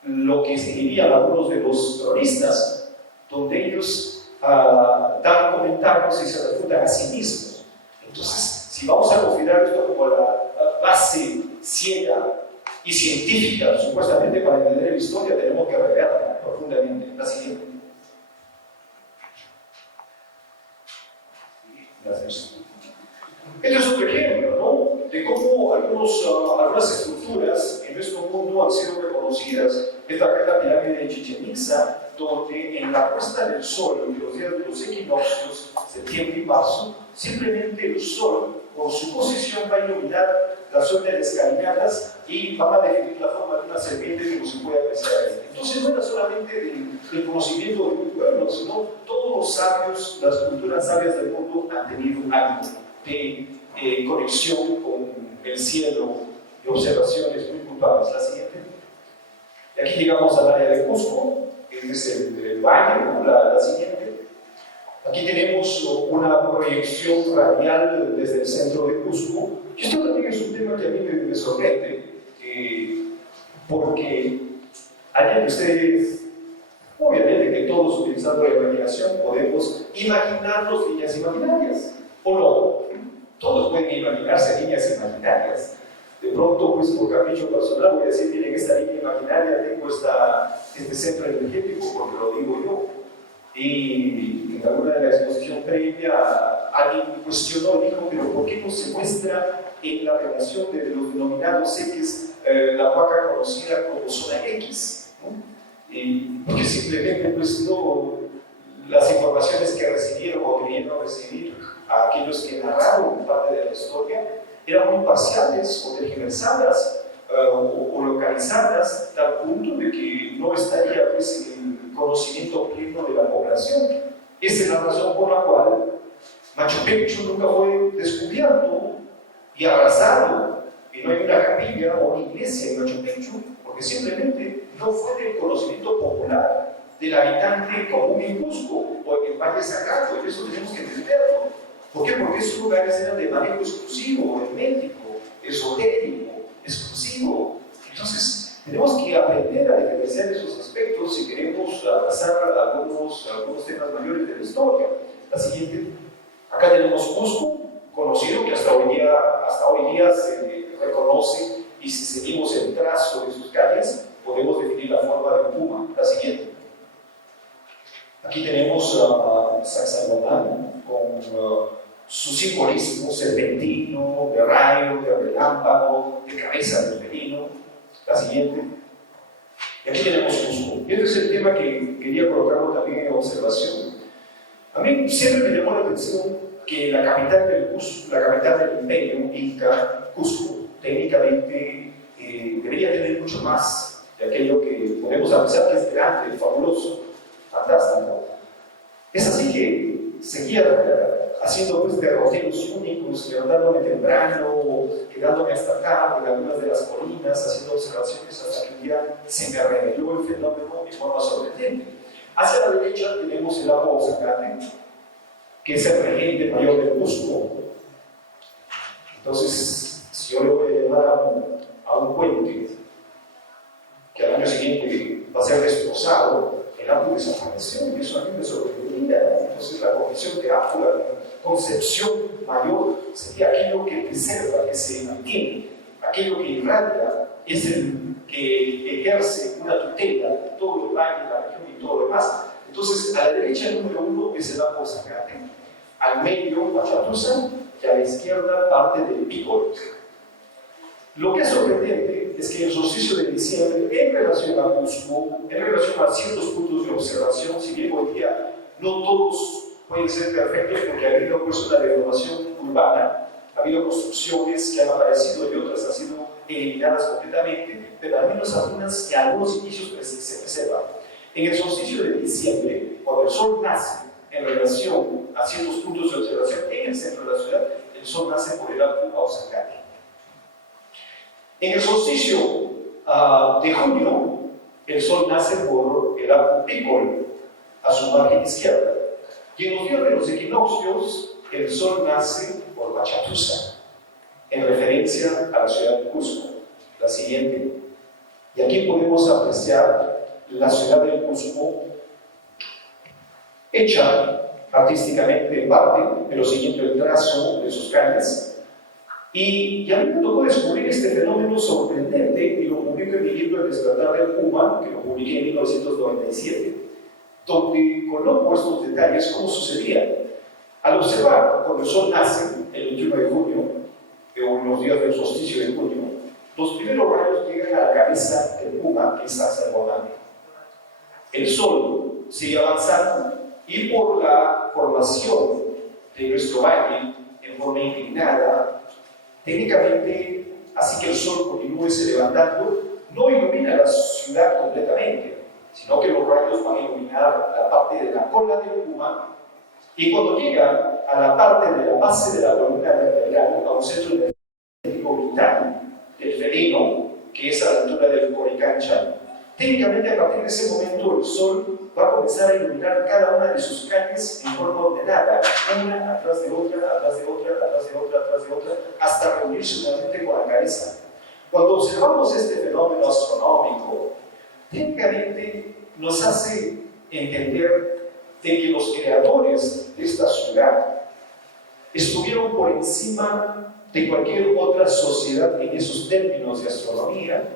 lo que escribían algunos de los cronistas, donde ellos dan comentarios y se refutan a sí mismos. Entonces, si vamos a considerar esto como la base ciega y científica, supuestamente para entender la historia, tenemos que revelarla profundamente. La siguiente. Gracias. Este es otro ejemplo, ¿no? De cómo algunas estructuras en nuestro mundo han sido reconocidas. Esta es la pirámide de Chichén Itzá, donde en la puesta del sol, en los días de los equinoccios, septiembre y marzo, simplemente el sol, por su posición, va a iluminar la zona de las escalinatas y van a definir la forma de una serpiente como se puede apreciar ahí. Entonces no era solamente del conocimiento de un pueblo, sino todos los sabios, las culturas sabias del mundo han tenido algo de conexión con el cielo y observaciones muy puntuales. La siguiente. Y aquí llegamos al área de Cusco. Este es el valle, ¿no? La siguiente. Aquí tenemos una proyección radial desde el centro de Cusco. Y esto también es un tema que a mí me sorprende, porque alguien que ustedes, obviamente que todos utilizando la imaginación podemos imaginarnos líneas imaginarias, ¿o no? Todos pueden imaginarse líneas imaginarias. De pronto, pues por capricho personal, voy a decir, miren, esta línea imaginaria tengo este centro energético, porque lo digo yo. Y en alguna de la exposición previa, alguien cuestionó y dijo, pero ¿por qué no se muestra en la relación de los denominados X la huaca conocida como zona X? ¿No? Porque simplemente, pues no, las informaciones que recibieron o creyeron recibir a aquellos que narraron parte de la historia eran muy parciales o tergiversadas o localizadas, tal punto de que no estaría pues, en el conocimiento pleno de la población. Esa es la razón por la cual Machu Picchu nunca fue descubierto y abrazado, y no hay una capilla o una iglesia en Machu Picchu, porque simplemente no fue del conocimiento popular del habitante común en Cusco o en el Valle Sagrado, y eso tenemos que entenderlo. ¿Por qué? Porque esos lugares eran de manejo exclusivo, hermético, esotérico, exclusivo. Entonces, tenemos que aprender a diferenciar esos aspectos si queremos abrazar algunos temas mayores de la historia. La siguiente. Acá tenemos Cusco, conocido que hasta hoy día se reconoce, y si seguimos el trazo de sus calles, podemos definir la forma de un puma. La siguiente. Aquí tenemos a Sacsayhuamán con su simbolismo serpentino, de rayo, de relámpago, de cabeza de felino. La siguiente. Y aquí tenemos Cusco. Y este es el tema que quería colocarlo también en observación. A mí siempre me llamó la atención que la capital del imperio inca, Cusco, técnicamente debería tener mucho más de aquello que podemos apreciar que es grande, fabuloso, fantástico. Es así que seguía haciendo pues derroteros únicos, levantándome temprano, quedándome hasta tarde en algunas de las colinas, haciendo observaciones hasta que un día se me reveló el fenómeno de forma sorprendente. Hacia la derecha tenemos el Apo Oaxacate, que es el regente mayor del Cusco. Entonces, si yo le voy a llevar a un puente que al año siguiente va a ser destrozado, el Apo desapareció y eso a mí me sorprendía. Entonces, la concepción de Apo, la concepción mayor, sería aquello que preserva, que se mantiene, aquello que irradia, es el que ejerce una tutela de todo el valle, la región y todo lo demás. Entonces, a la derecha, el número 1 es el Apo Oaxacate, al medio, Huachatusa, y a la izquierda, parte del Picol. Lo que es sorprendente es que en el solsticio de diciembre, en relación a Cusco, en relación a ciertos puntos de observación, si bien hoy día no todos pueden ser perfectos porque ha habido pues una deformación urbana, ha habido construcciones que han aparecido y otras han sido eliminadas completamente, pero al menos algunas y algunos indicios se preservan. En el solsticio de diciembre, cuando el sol nace en relación a ciertos puntos de observación en el centro de la ciudad, el sol nace por el Apo Oaxacate. En el solsticio de junio, el sol nace por el Apo Picol, a su margen izquierda. Y en los días de los equinoccios, el sol nace por Huachatusa, en referencia a la ciudad de Cusco, la siguiente. Y aquí podemos apreciar la ciudad de Cusco hecha artísticamente en parte, pero siguiendo el trazo de sus calles. Y a mí me tocó descubrir este fenómeno sorprendente y lo publico en mi libro El despertar del Puma, que lo publiqué en 1997, donde coloco estos detalles, cómo sucedía. Al observar cuando el sol nace, el 21 de junio, o en los días del solsticio de junio, los primeros rayos llegan a la cabeza del Puma, que es Sacsayhuamán. El sol sigue avanzando y por la formación de nuestro valle en forma inclinada, técnicamente, así que el sol continúe se levantando, no ilumina la ciudad completamente, sino que los rayos van a iluminar la parte de la cola del Puma, y cuando llega a la parte de la base de la columna vertebral, a un centro energético vital del felino, que es a la altura del coricancha, técnicamente a partir de ese momento el sol va a comenzar a iluminar cada una de sus calles en forma ordenada, una atrás de otra, atrás de otra, atrás de otra, atrás de otra, hasta reunirse nuevamente con la cabeza. Cuando observamos este fenómeno astronómico, técnicamente nos hace entender de que los creadores de esta ciudad estuvieron por encima de cualquier otra sociedad en esos términos de astronomía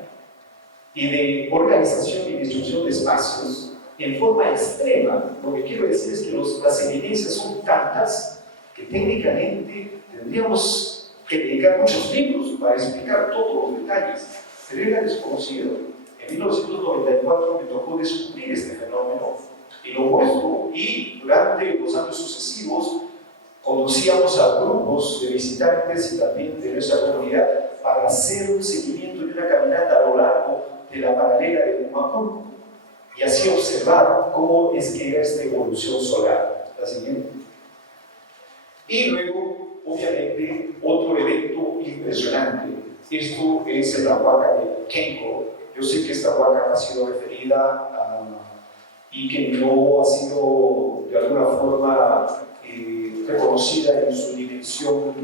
y de organización y distribución de espacios en forma extrema. Lo que quiero decir es que las evidencias son tantas que técnicamente tendríamos que dedicar muchos libros para explicar todos los detalles, pero era desconocido. En 1994 me tocó descubrir este fenómeno y lo muestro, y durante los años sucesivos conducíamos a grupos de visitantes y también de nuestra comunidad para hacer un seguimiento de una caminata a lo largo de la paralela de Humacún y así observar cómo es que era esta evolución solar. La siguiente. Y luego, obviamente, otro evento impresionante. Esto es la huaca de Kenko. Yo sé que esta huaca ha sido referida y que no ha sido de alguna forma reconocida en su dimensión,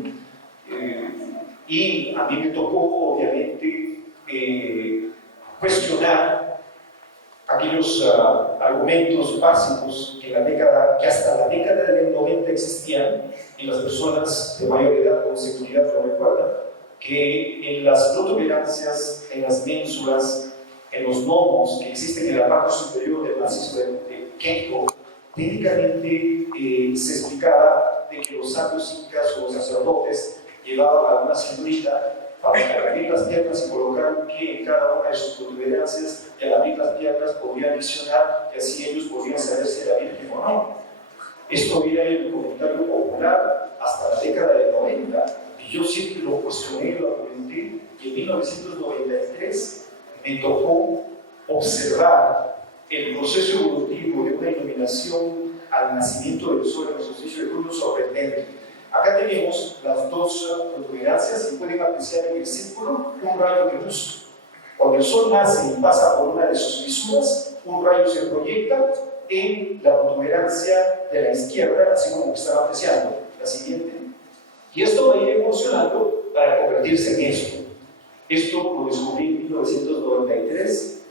y a mí me tocó obviamente cuestionar aquellos argumentos básicos que hasta la década del 90 existían, y las personas de mayor edad con seguridad lo recuerdan, que en las protuberancias, en las ménsulas, en los gnomos que existen en la parte superior del macizo de Kenko, técnicamente se explicaba de que los sabios incas o los sacerdotes llevaban a una cinturita para abrir las piernas y colocar un pie en cada una de sus protuberancias, y al abrir las piernas podían visionar y así ellos podían saber si era virgen o no. Esto era el comentario popular hasta la década del 90, y yo siempre lo cuestioné, lo comenté, y en 1993 me tocó observar el proceso evolutivo de una iluminación al nacimiento del sol en el solsticio de julio sorprendente. Acá tenemos las dos protuberancias y pueden apreciar en el círculo un rayo de luz. Cuando el sol nace y pasa por una de sus fisuras, un rayo se proyecta en la protuberancia de la izquierda, así como están apreciando. La siguiente. Y esto va a ir evolucionando para convertirse en esto. Esto lo descubrí en 1993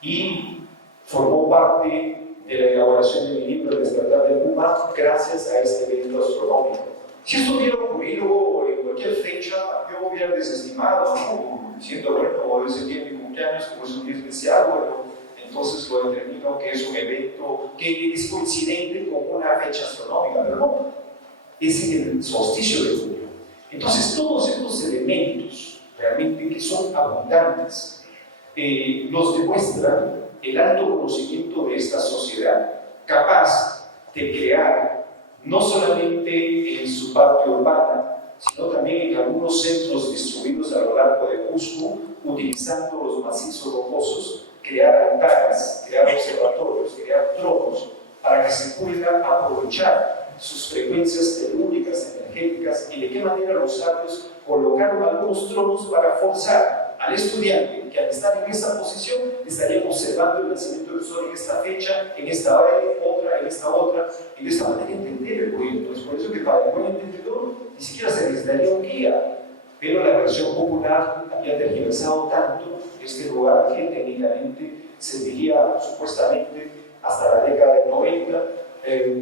y formó parte de la elaboración de mi libro El despertar del Puma gracias a este evento astronómico. Si esto hubiera ocurrido en cualquier fecha, yo hubiera desestimado, ¿no? Diciendo, bueno, como es el día de mi cumpleaños, como es un día especial, bueno, entonces lo determino que es un evento que es coincidente con una fecha astronómica, pero no, es en el solsticio de julio. Entonces, todos estos elementos realmente que son abundantes nos demuestran el alto conocimiento de esta sociedad, capaz de crear no solamente en su parte urbana, sino también en algunos centros distribuidos a lo largo de Cusco, utilizando los macizos rocosos, crear altares, crear observatorios, crear tronos, para que se puedan aprovechar sus frecuencias telúricas, energéticas, y de qué manera los sabios colocaron algunos tronos para forzar al estudiante que al estar en esa posición estaría observando el nacimiento del sol en esta fecha, en esta hora, en esta otra, y de esta manera entender el proyecto. Es por eso que para el buen entendedor ni siquiera se necesitaría un guía, pero la versión popular había tergiversado tanto este lugar que técnicamente serviría supuestamente hasta la década del 90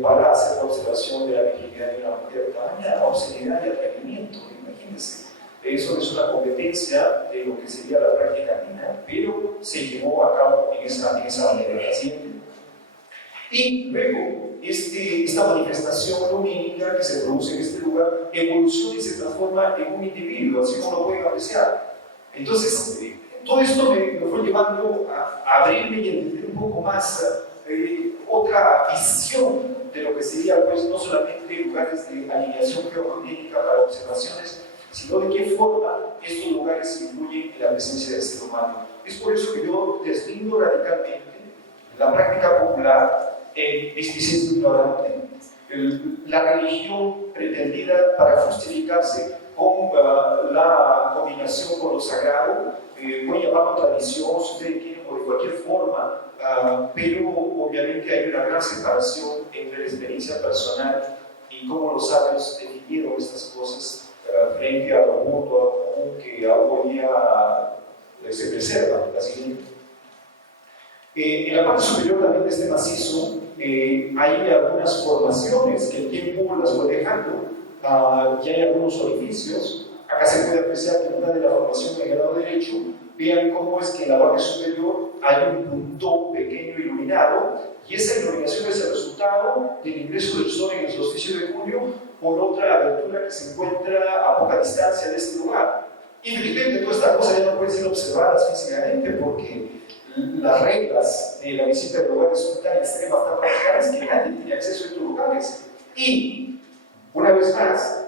para hacer la observación de la virginidad de una mujer. Tamaña obscenidad y atrevimiento, imagínense. Eso es una competencia de lo que sería la práctica andina, pero se llevó a cabo en esa manera reciente. Y luego, esta manifestación lumínica que se produce en este lugar evoluciona y se transforma en un individuo, así como lo pueden apreciar. Entonces, todo esto me fue llevando a abrirme y entender un poco más otra visión de lo que sería, pues, no solamente lugares de alineación geomagnética para observaciones, sino de qué forma estos lugares influyen en la presencia del ser humano. Es por eso que yo deslindo radicalmente la práctica popular, misticismo ignorante, la religión pretendida para justificarse con la combinación con lo sagrado, pueden llamarlo tradición, si ustedes quieren, o de cualquier forma, pero obviamente hay una gran separación entre la experiencia personal y cómo los sabios definieron estas cosas frente a lo mutuo común que hoy día se preserva. La siguiente. En la parte superior también de este macizo hay algunas formaciones que el tiempo las fue dejando, y hay algunos orificios. Acá se puede apreciar que en una de las formaciones del grado derecho, vean cómo es que en la parte superior hay un punto pequeño iluminado, y esa iluminación es el resultado del ingreso del sol en el solsticio de julio por otra abertura que se encuentra a poca distancia de este lugar. Infelizmente, todas estas cosas ya no pueden ser observadas físicamente porque las reglas de la visita de lugares son tan extremas, tan radicales, que nadie tiene acceso a estos lugares. Y, una vez más,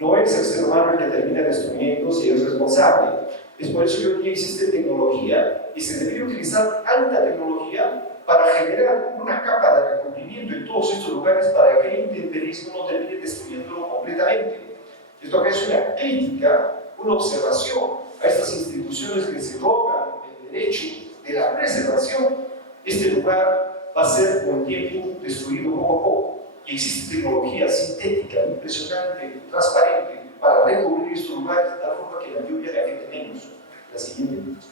no es el ser humano el que termina destruyendo si es responsable. Es por eso que hoy día existe tecnología y se debería utilizar alta tecnología para generar una capa de recubrimiento en todos estos lugares para que el intemperismo no termine destruyéndolo completamente. Esto acá es una crítica, una observación a estas instituciones que se rogan el derecho de la preservación. Este lugar va a ser con el tiempo destruido poco a poco. Y existe tecnología sintética, impresionante, transparente, para recubrir estos lugares de tal forma que la lluvia le afecte menos. La siguiente.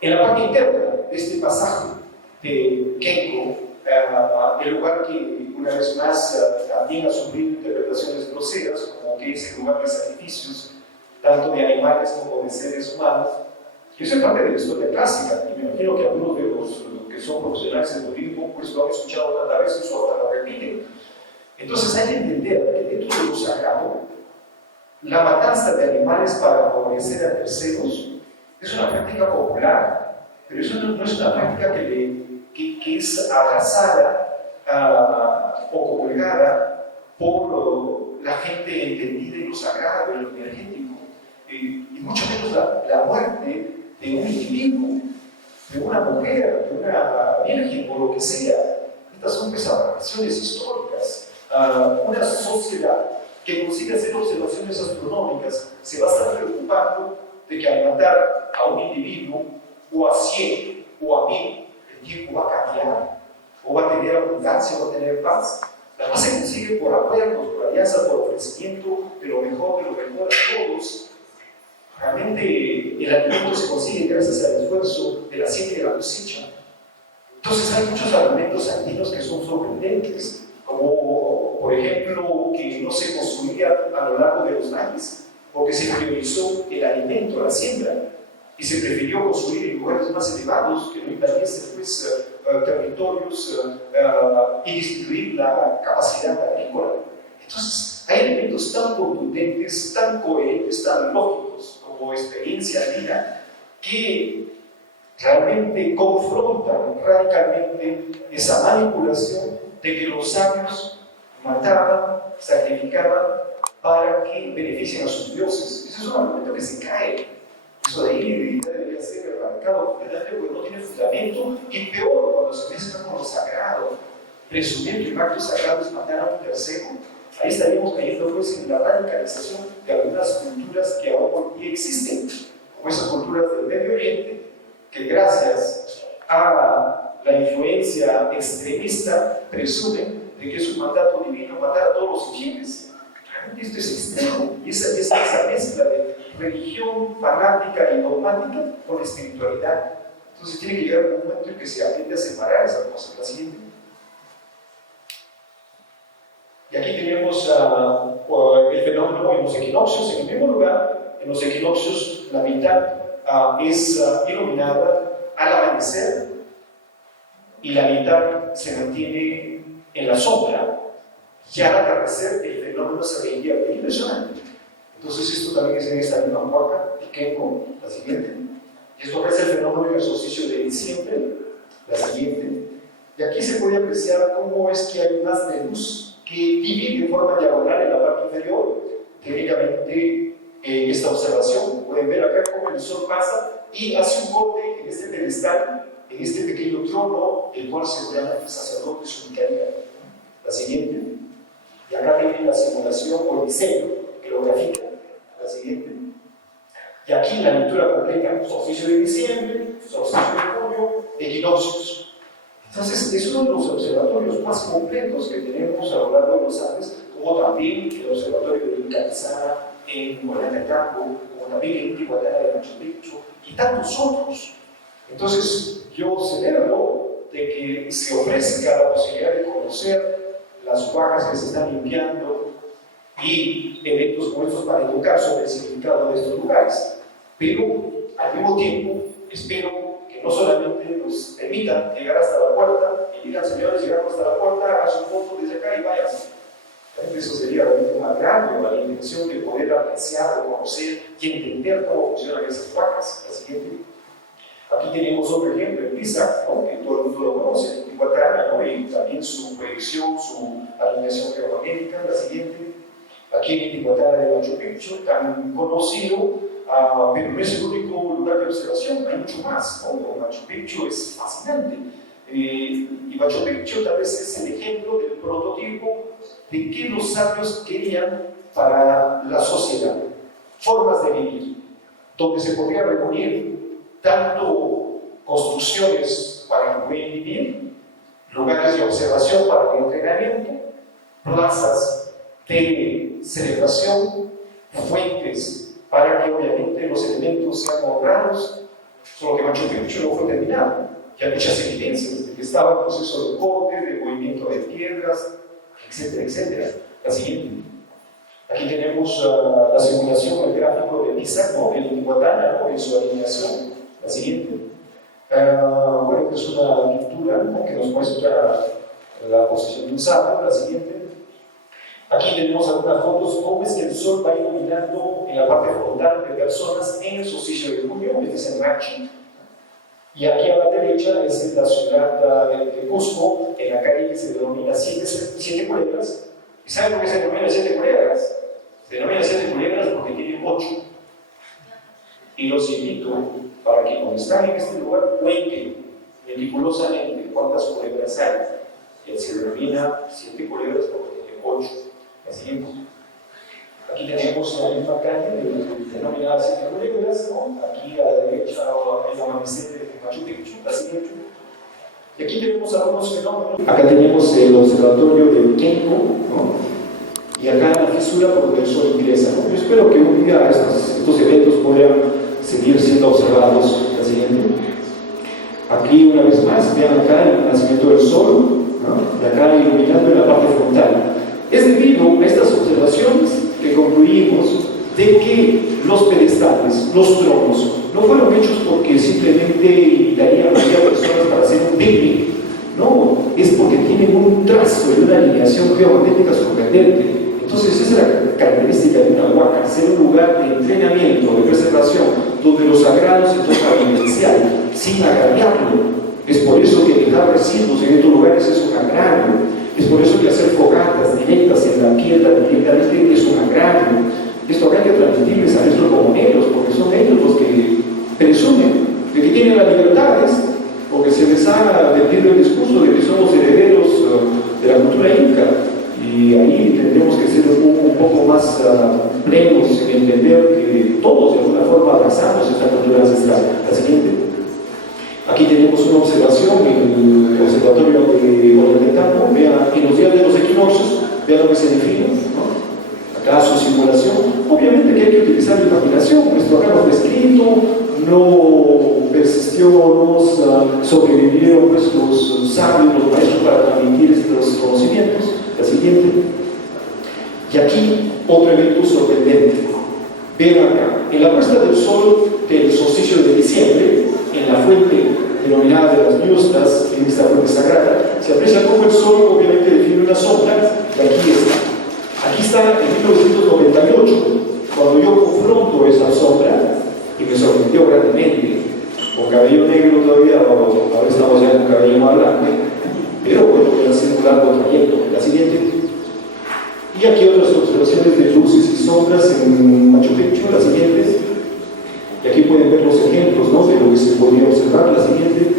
En la parte interna de este pasaje de Kenko, el lugar que una vez más también ha sufrido interpretaciones groseras, como que es el lugar de sacrificios, tanto de animales como de seres humanos. Eso es parte de la historia clásica, y me imagino que algunos de los que son profesionales del budismo pues lo han escuchado tantas veces o hasta lo repiten. Entonces hay que entender que dentro de lo sagrado, la matanza de animales para favorecer a terceros es una práctica popular, pero eso no es una práctica que es abrazada o comulgada por la gente entendida en lo sagrado, en lo energético, y mucho menos la muerte de un individuo, de una mujer, de una virgen o lo que sea. Estas son aberraciones históricas. Una sociedad que consigue hacer observaciones astronómicas se va a estar preocupando de que al matar a un individuo, o a 100, o a 1000, el tiempo va a cambiar, o va a tener abundancia, o va a tener paz. La paz se consigue por acuerdos, por alianzas, por ofrecimiento de lo mejor a todos. Realmente el alimento se consigue gracias al esfuerzo de la siembra y de la cosecha. Entonces hay muchos argumentos andinos que son sorprendentes, como por ejemplo que no se construía a lo largo de los valles, porque se priorizó el alimento, la siembra, y se prefirió construir en lugares más elevados que no invadiesen territorios y distribuir la capacidad agrícola. Entonces hay elementos tan contundentes, tan coherentes, tan lógicos como experiencia andina que realmente confrontan radicalmente esa manipulación de que los sabios mataban, sacrificaban para que beneficien a sus dioses. Ese es un argumento que se cae. Eso de ahí debería ser erradicado completamente porque no tiene fundamento, y peor cuando se mezcla con lo sagrado. Presumir que un acto sagrado es matar a un tercero, ahí estaríamos cayendo pues en la radicalización de algunas culturas que aún hoy día existen, como esas culturas del Medio Oriente, que gracias a la influencia extremista presumen de que es un mandato divino matar a todos los infieles. Realmente esto es extremo, y esa mezcla de religión fanática y dogmática con espiritualidad. Entonces tiene que llegar un momento en que se aprende a separar esas cosas. La siguiente. Y aquí tenemos el fenómeno en los equinoccios. En primer lugar, en los equinoccios la mitad es iluminada al amanecer y la mitad se mantiene en la sombra. Ya al atardecer el fenómeno se veía impresionante. Entonces esto también es en esta misma huaca, Piquenco, la siguiente. Y esto ofrece el fenómeno del solsticio de diciembre, la siguiente. Y aquí se puede apreciar cómo es que hay un haz de luz que divide en forma diagonal en la parte inferior. Técnicamente esta observación, pueden ver acá cómo el sol pasa y hace un corte en este pedestal, en este pequeño trono, el cual seguramente el sacerdote se ubicaría. La siguiente. Y acá tienen la simulación o el diseño que lo grafica. La siguiente. Y aquí la lectura completa: solsticio de diciembre, solsticio de junio, equinoccios. Entonces, es uno de los observatorios más completos que tenemos a lo largo de los Andes, como también el observatorio de Incalizana en Ollantaytambo, como también el Intihuatana de Machu Picchu y tantos otros. Entonces, yo celebro de que se ofrezca la posibilidad de conocer las huacas que se están limpiando y eventos como estos para educar sobre el significado de estos lugares. Pero, al mismo tiempo, espero que no solamente nos permitan llegar hasta la puerta y digan: señores, llegamos hasta la puerta, hagan su foto desde acá y váyanse. Eso sería realmente un agravio a la intención de poder apreciar, conocer y entender cómo funcionan esas huacas. La siguiente. Aquí tenemos otro ejemplo, el Pisa, ¿no? Que todo el mundo lo conoce, el Intihuatana, ¿no? Y también su proyección, su alineación geomagnética. La siguiente. Aquí en el Intihuatana de Machu Picchu, tan conocido, pero no es el único lugar de observación, hay mucho más, ¿no? Machu Picchu es fascinante. Y Machu Picchu tal vez es el ejemplo del prototipo de qué los sabios querían para la sociedad. Formas de vivir, donde se podría reunir tanto construcciones para que puedan vivir, lugares de observación para el entrenamiento, plazas de celebración, fuentes para que obviamente los elementos sean honrados. Solo que Machu Picchu no fue terminado. Y hay muchas evidencias de que estaba en proceso de corte, de movimiento de piedras, etcétera, etcétera. La siguiente. Aquí tenemos la simulación, el gráfico de Pisa, ¿no? El Intihuatana, ¿no? En su alineación. La siguiente. Bueno, es una pintura, ¿no? Que nos muestra la posición de un sabio. La siguiente. Aquí tenemos algunas fotos, cómo es que el sol va iluminando en la parte frontal de personas en el solsticio de junio, este es en Machi. Y aquí a la derecha es en la ciudad de Cusco, en la calle que se denomina Siete Culebras. ¿Y saben por qué se denomina Siete Culebras? Se denomina Siete Culebras porque tiene 8. Y los invito para que cuando están en este lugar cuenten meticulosamente cuántas culebras hay. se denomina 7 culebras porque tiene 8. La siguiente. Aquí tenemos la misma calle denominada 7 culebras, ¿no? Aquí a la derecha el amanecer de Machu Picchu, la siguiente. Y aquí tenemos algunos fenómenos. Acá tenemos el observatorio del Kenko, ¿no? Y acá la fisura por donde el sol ingresa, ¿no? Yo espero que un día estos eventos puedan seguir siendo observados. La siguiente. Aquí una vez más, vean acá el nacimiento del sol, ¿no? Y acá iluminando en la parte frontal. Es debido a estas observaciones que concluimos de que los pedestales, los tronos, no fueron hechos porque simplemente invitarían a varias personas para hacer un picnic. No, es porque tienen un trazo y una alineación geomagnética sorprendente. Entonces, esa es la característica de una huaca, ser un lugar de entrenamiento, de preservación, donde lo sagrado se toca vivencial, sin agraviarlo. Es por eso que dejar residuos en estos lugares es un agravio. Es por eso que hacer fogatas directas en la tierra directamente es un agravio. Esto habrá que transmitirles a nuestros comuneros, porque son ellos los que presumen de que tienen las libertades, porque se les ha vendido el discurso de que somos herederos de la cultura inca. Y ahí tendremos que ser un poco más plenos en entender que todos de alguna forma abrazamos esta cultura ancestral. La siguiente. Aquí tenemos una observación en el observatorio de Ollantaytambo. Vean, en los días de los equinoccios, vean lo que se define, ¿no? Acá su simulación. Obviamente que hay que utilizar la imaginación. Nuestro acá no está escrito, no persistió, no sobrevivieron pues, los sabios, los maestros para transmitir estos conocimientos. La siguiente. Y aquí otro evento sorprendente. Vean acá, en la puesta del sol del solsticio de diciembre, en la fuente denominada de las Ñustas, en esta fuente sagrada, se aprecia cómo el sol obviamente define una sombra, y aquí está. Aquí está en 1998, cuando yo confronto esa sombra, y me sorprendió grandemente, con cabello negro todavía, ahora estamos ya con cabello más blanco, pero bueno, voy a hacer un largo trayecto. La siguiente. Y aquí otras observaciones de luces y sombras en Machu Picchu. La siguiente. Y aquí pueden ver los ejemplos, ¿no?, de lo que se podía observar. La siguiente.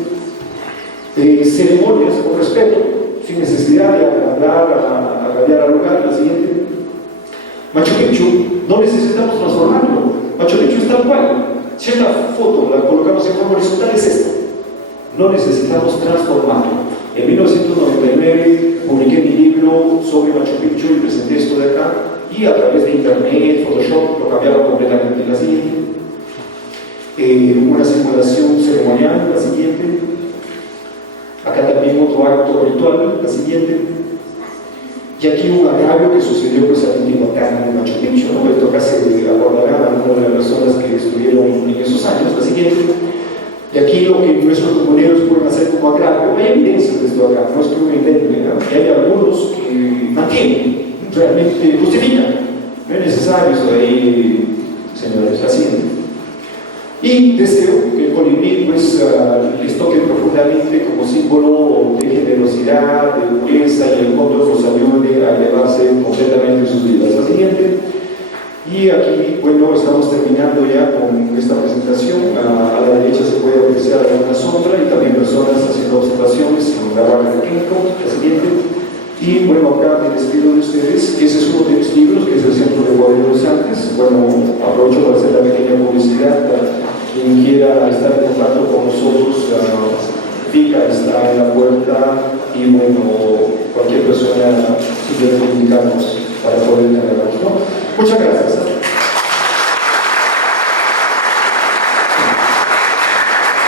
Ceremonias con respeto, sin necesidad de agraviar al lugar. La siguiente. Machu Picchu no necesitamos transformarlo. Machu Picchu es tal cual. Si esta foto la colocamos en forma horizontal, es esto. No necesitamos transformarlo. En 1999 publiqué mi libro sobre Machu Picchu y presenté esto de acá, y a través de internet, Photoshop, lo cambiaron completamente. La siguiente. Una simulación ceremonial. La siguiente. Acá también otro acto ritual. La siguiente. Y aquí un agravio que sucedió pues al Intihuatán de Machu Picchu, ¿no? Esto casi acordarán a algunas de las personas que estuvieron en esos años. La siguiente. Y aquí lo que nuestros comuneros pueden hacer como agravio, hay evidencias de esto acá, no es que uno invente, ¿no? Y hay algunos que mantienen, realmente justifican. No es necesario eso de ahí, señores, la siguiente. Y deseo que el colibrí pues, les toque profundamente como símbolo de generosidad, de pureza, y el fondo los ayude a elevarse completamente en sus vidas. La siguiente. Y aquí, bueno, estamos terminando ya con esta presentación. A la derecha se puede apreciar alguna sombra y también personas haciendo observaciones en la barra de Kenko. La siguiente. Y bueno, acá me despido de ustedes. Ese es uno de mis libros, que es el Centro de Poder de los Andes. Bueno, aprovecho para hacer la pequeña publicidad. Quien quiera estar en contacto con nosotros, FICA está en la puerta, y bueno, cualquier persona simplemente indicarnos para poder tenerlos, ¿no? Muchas gracias.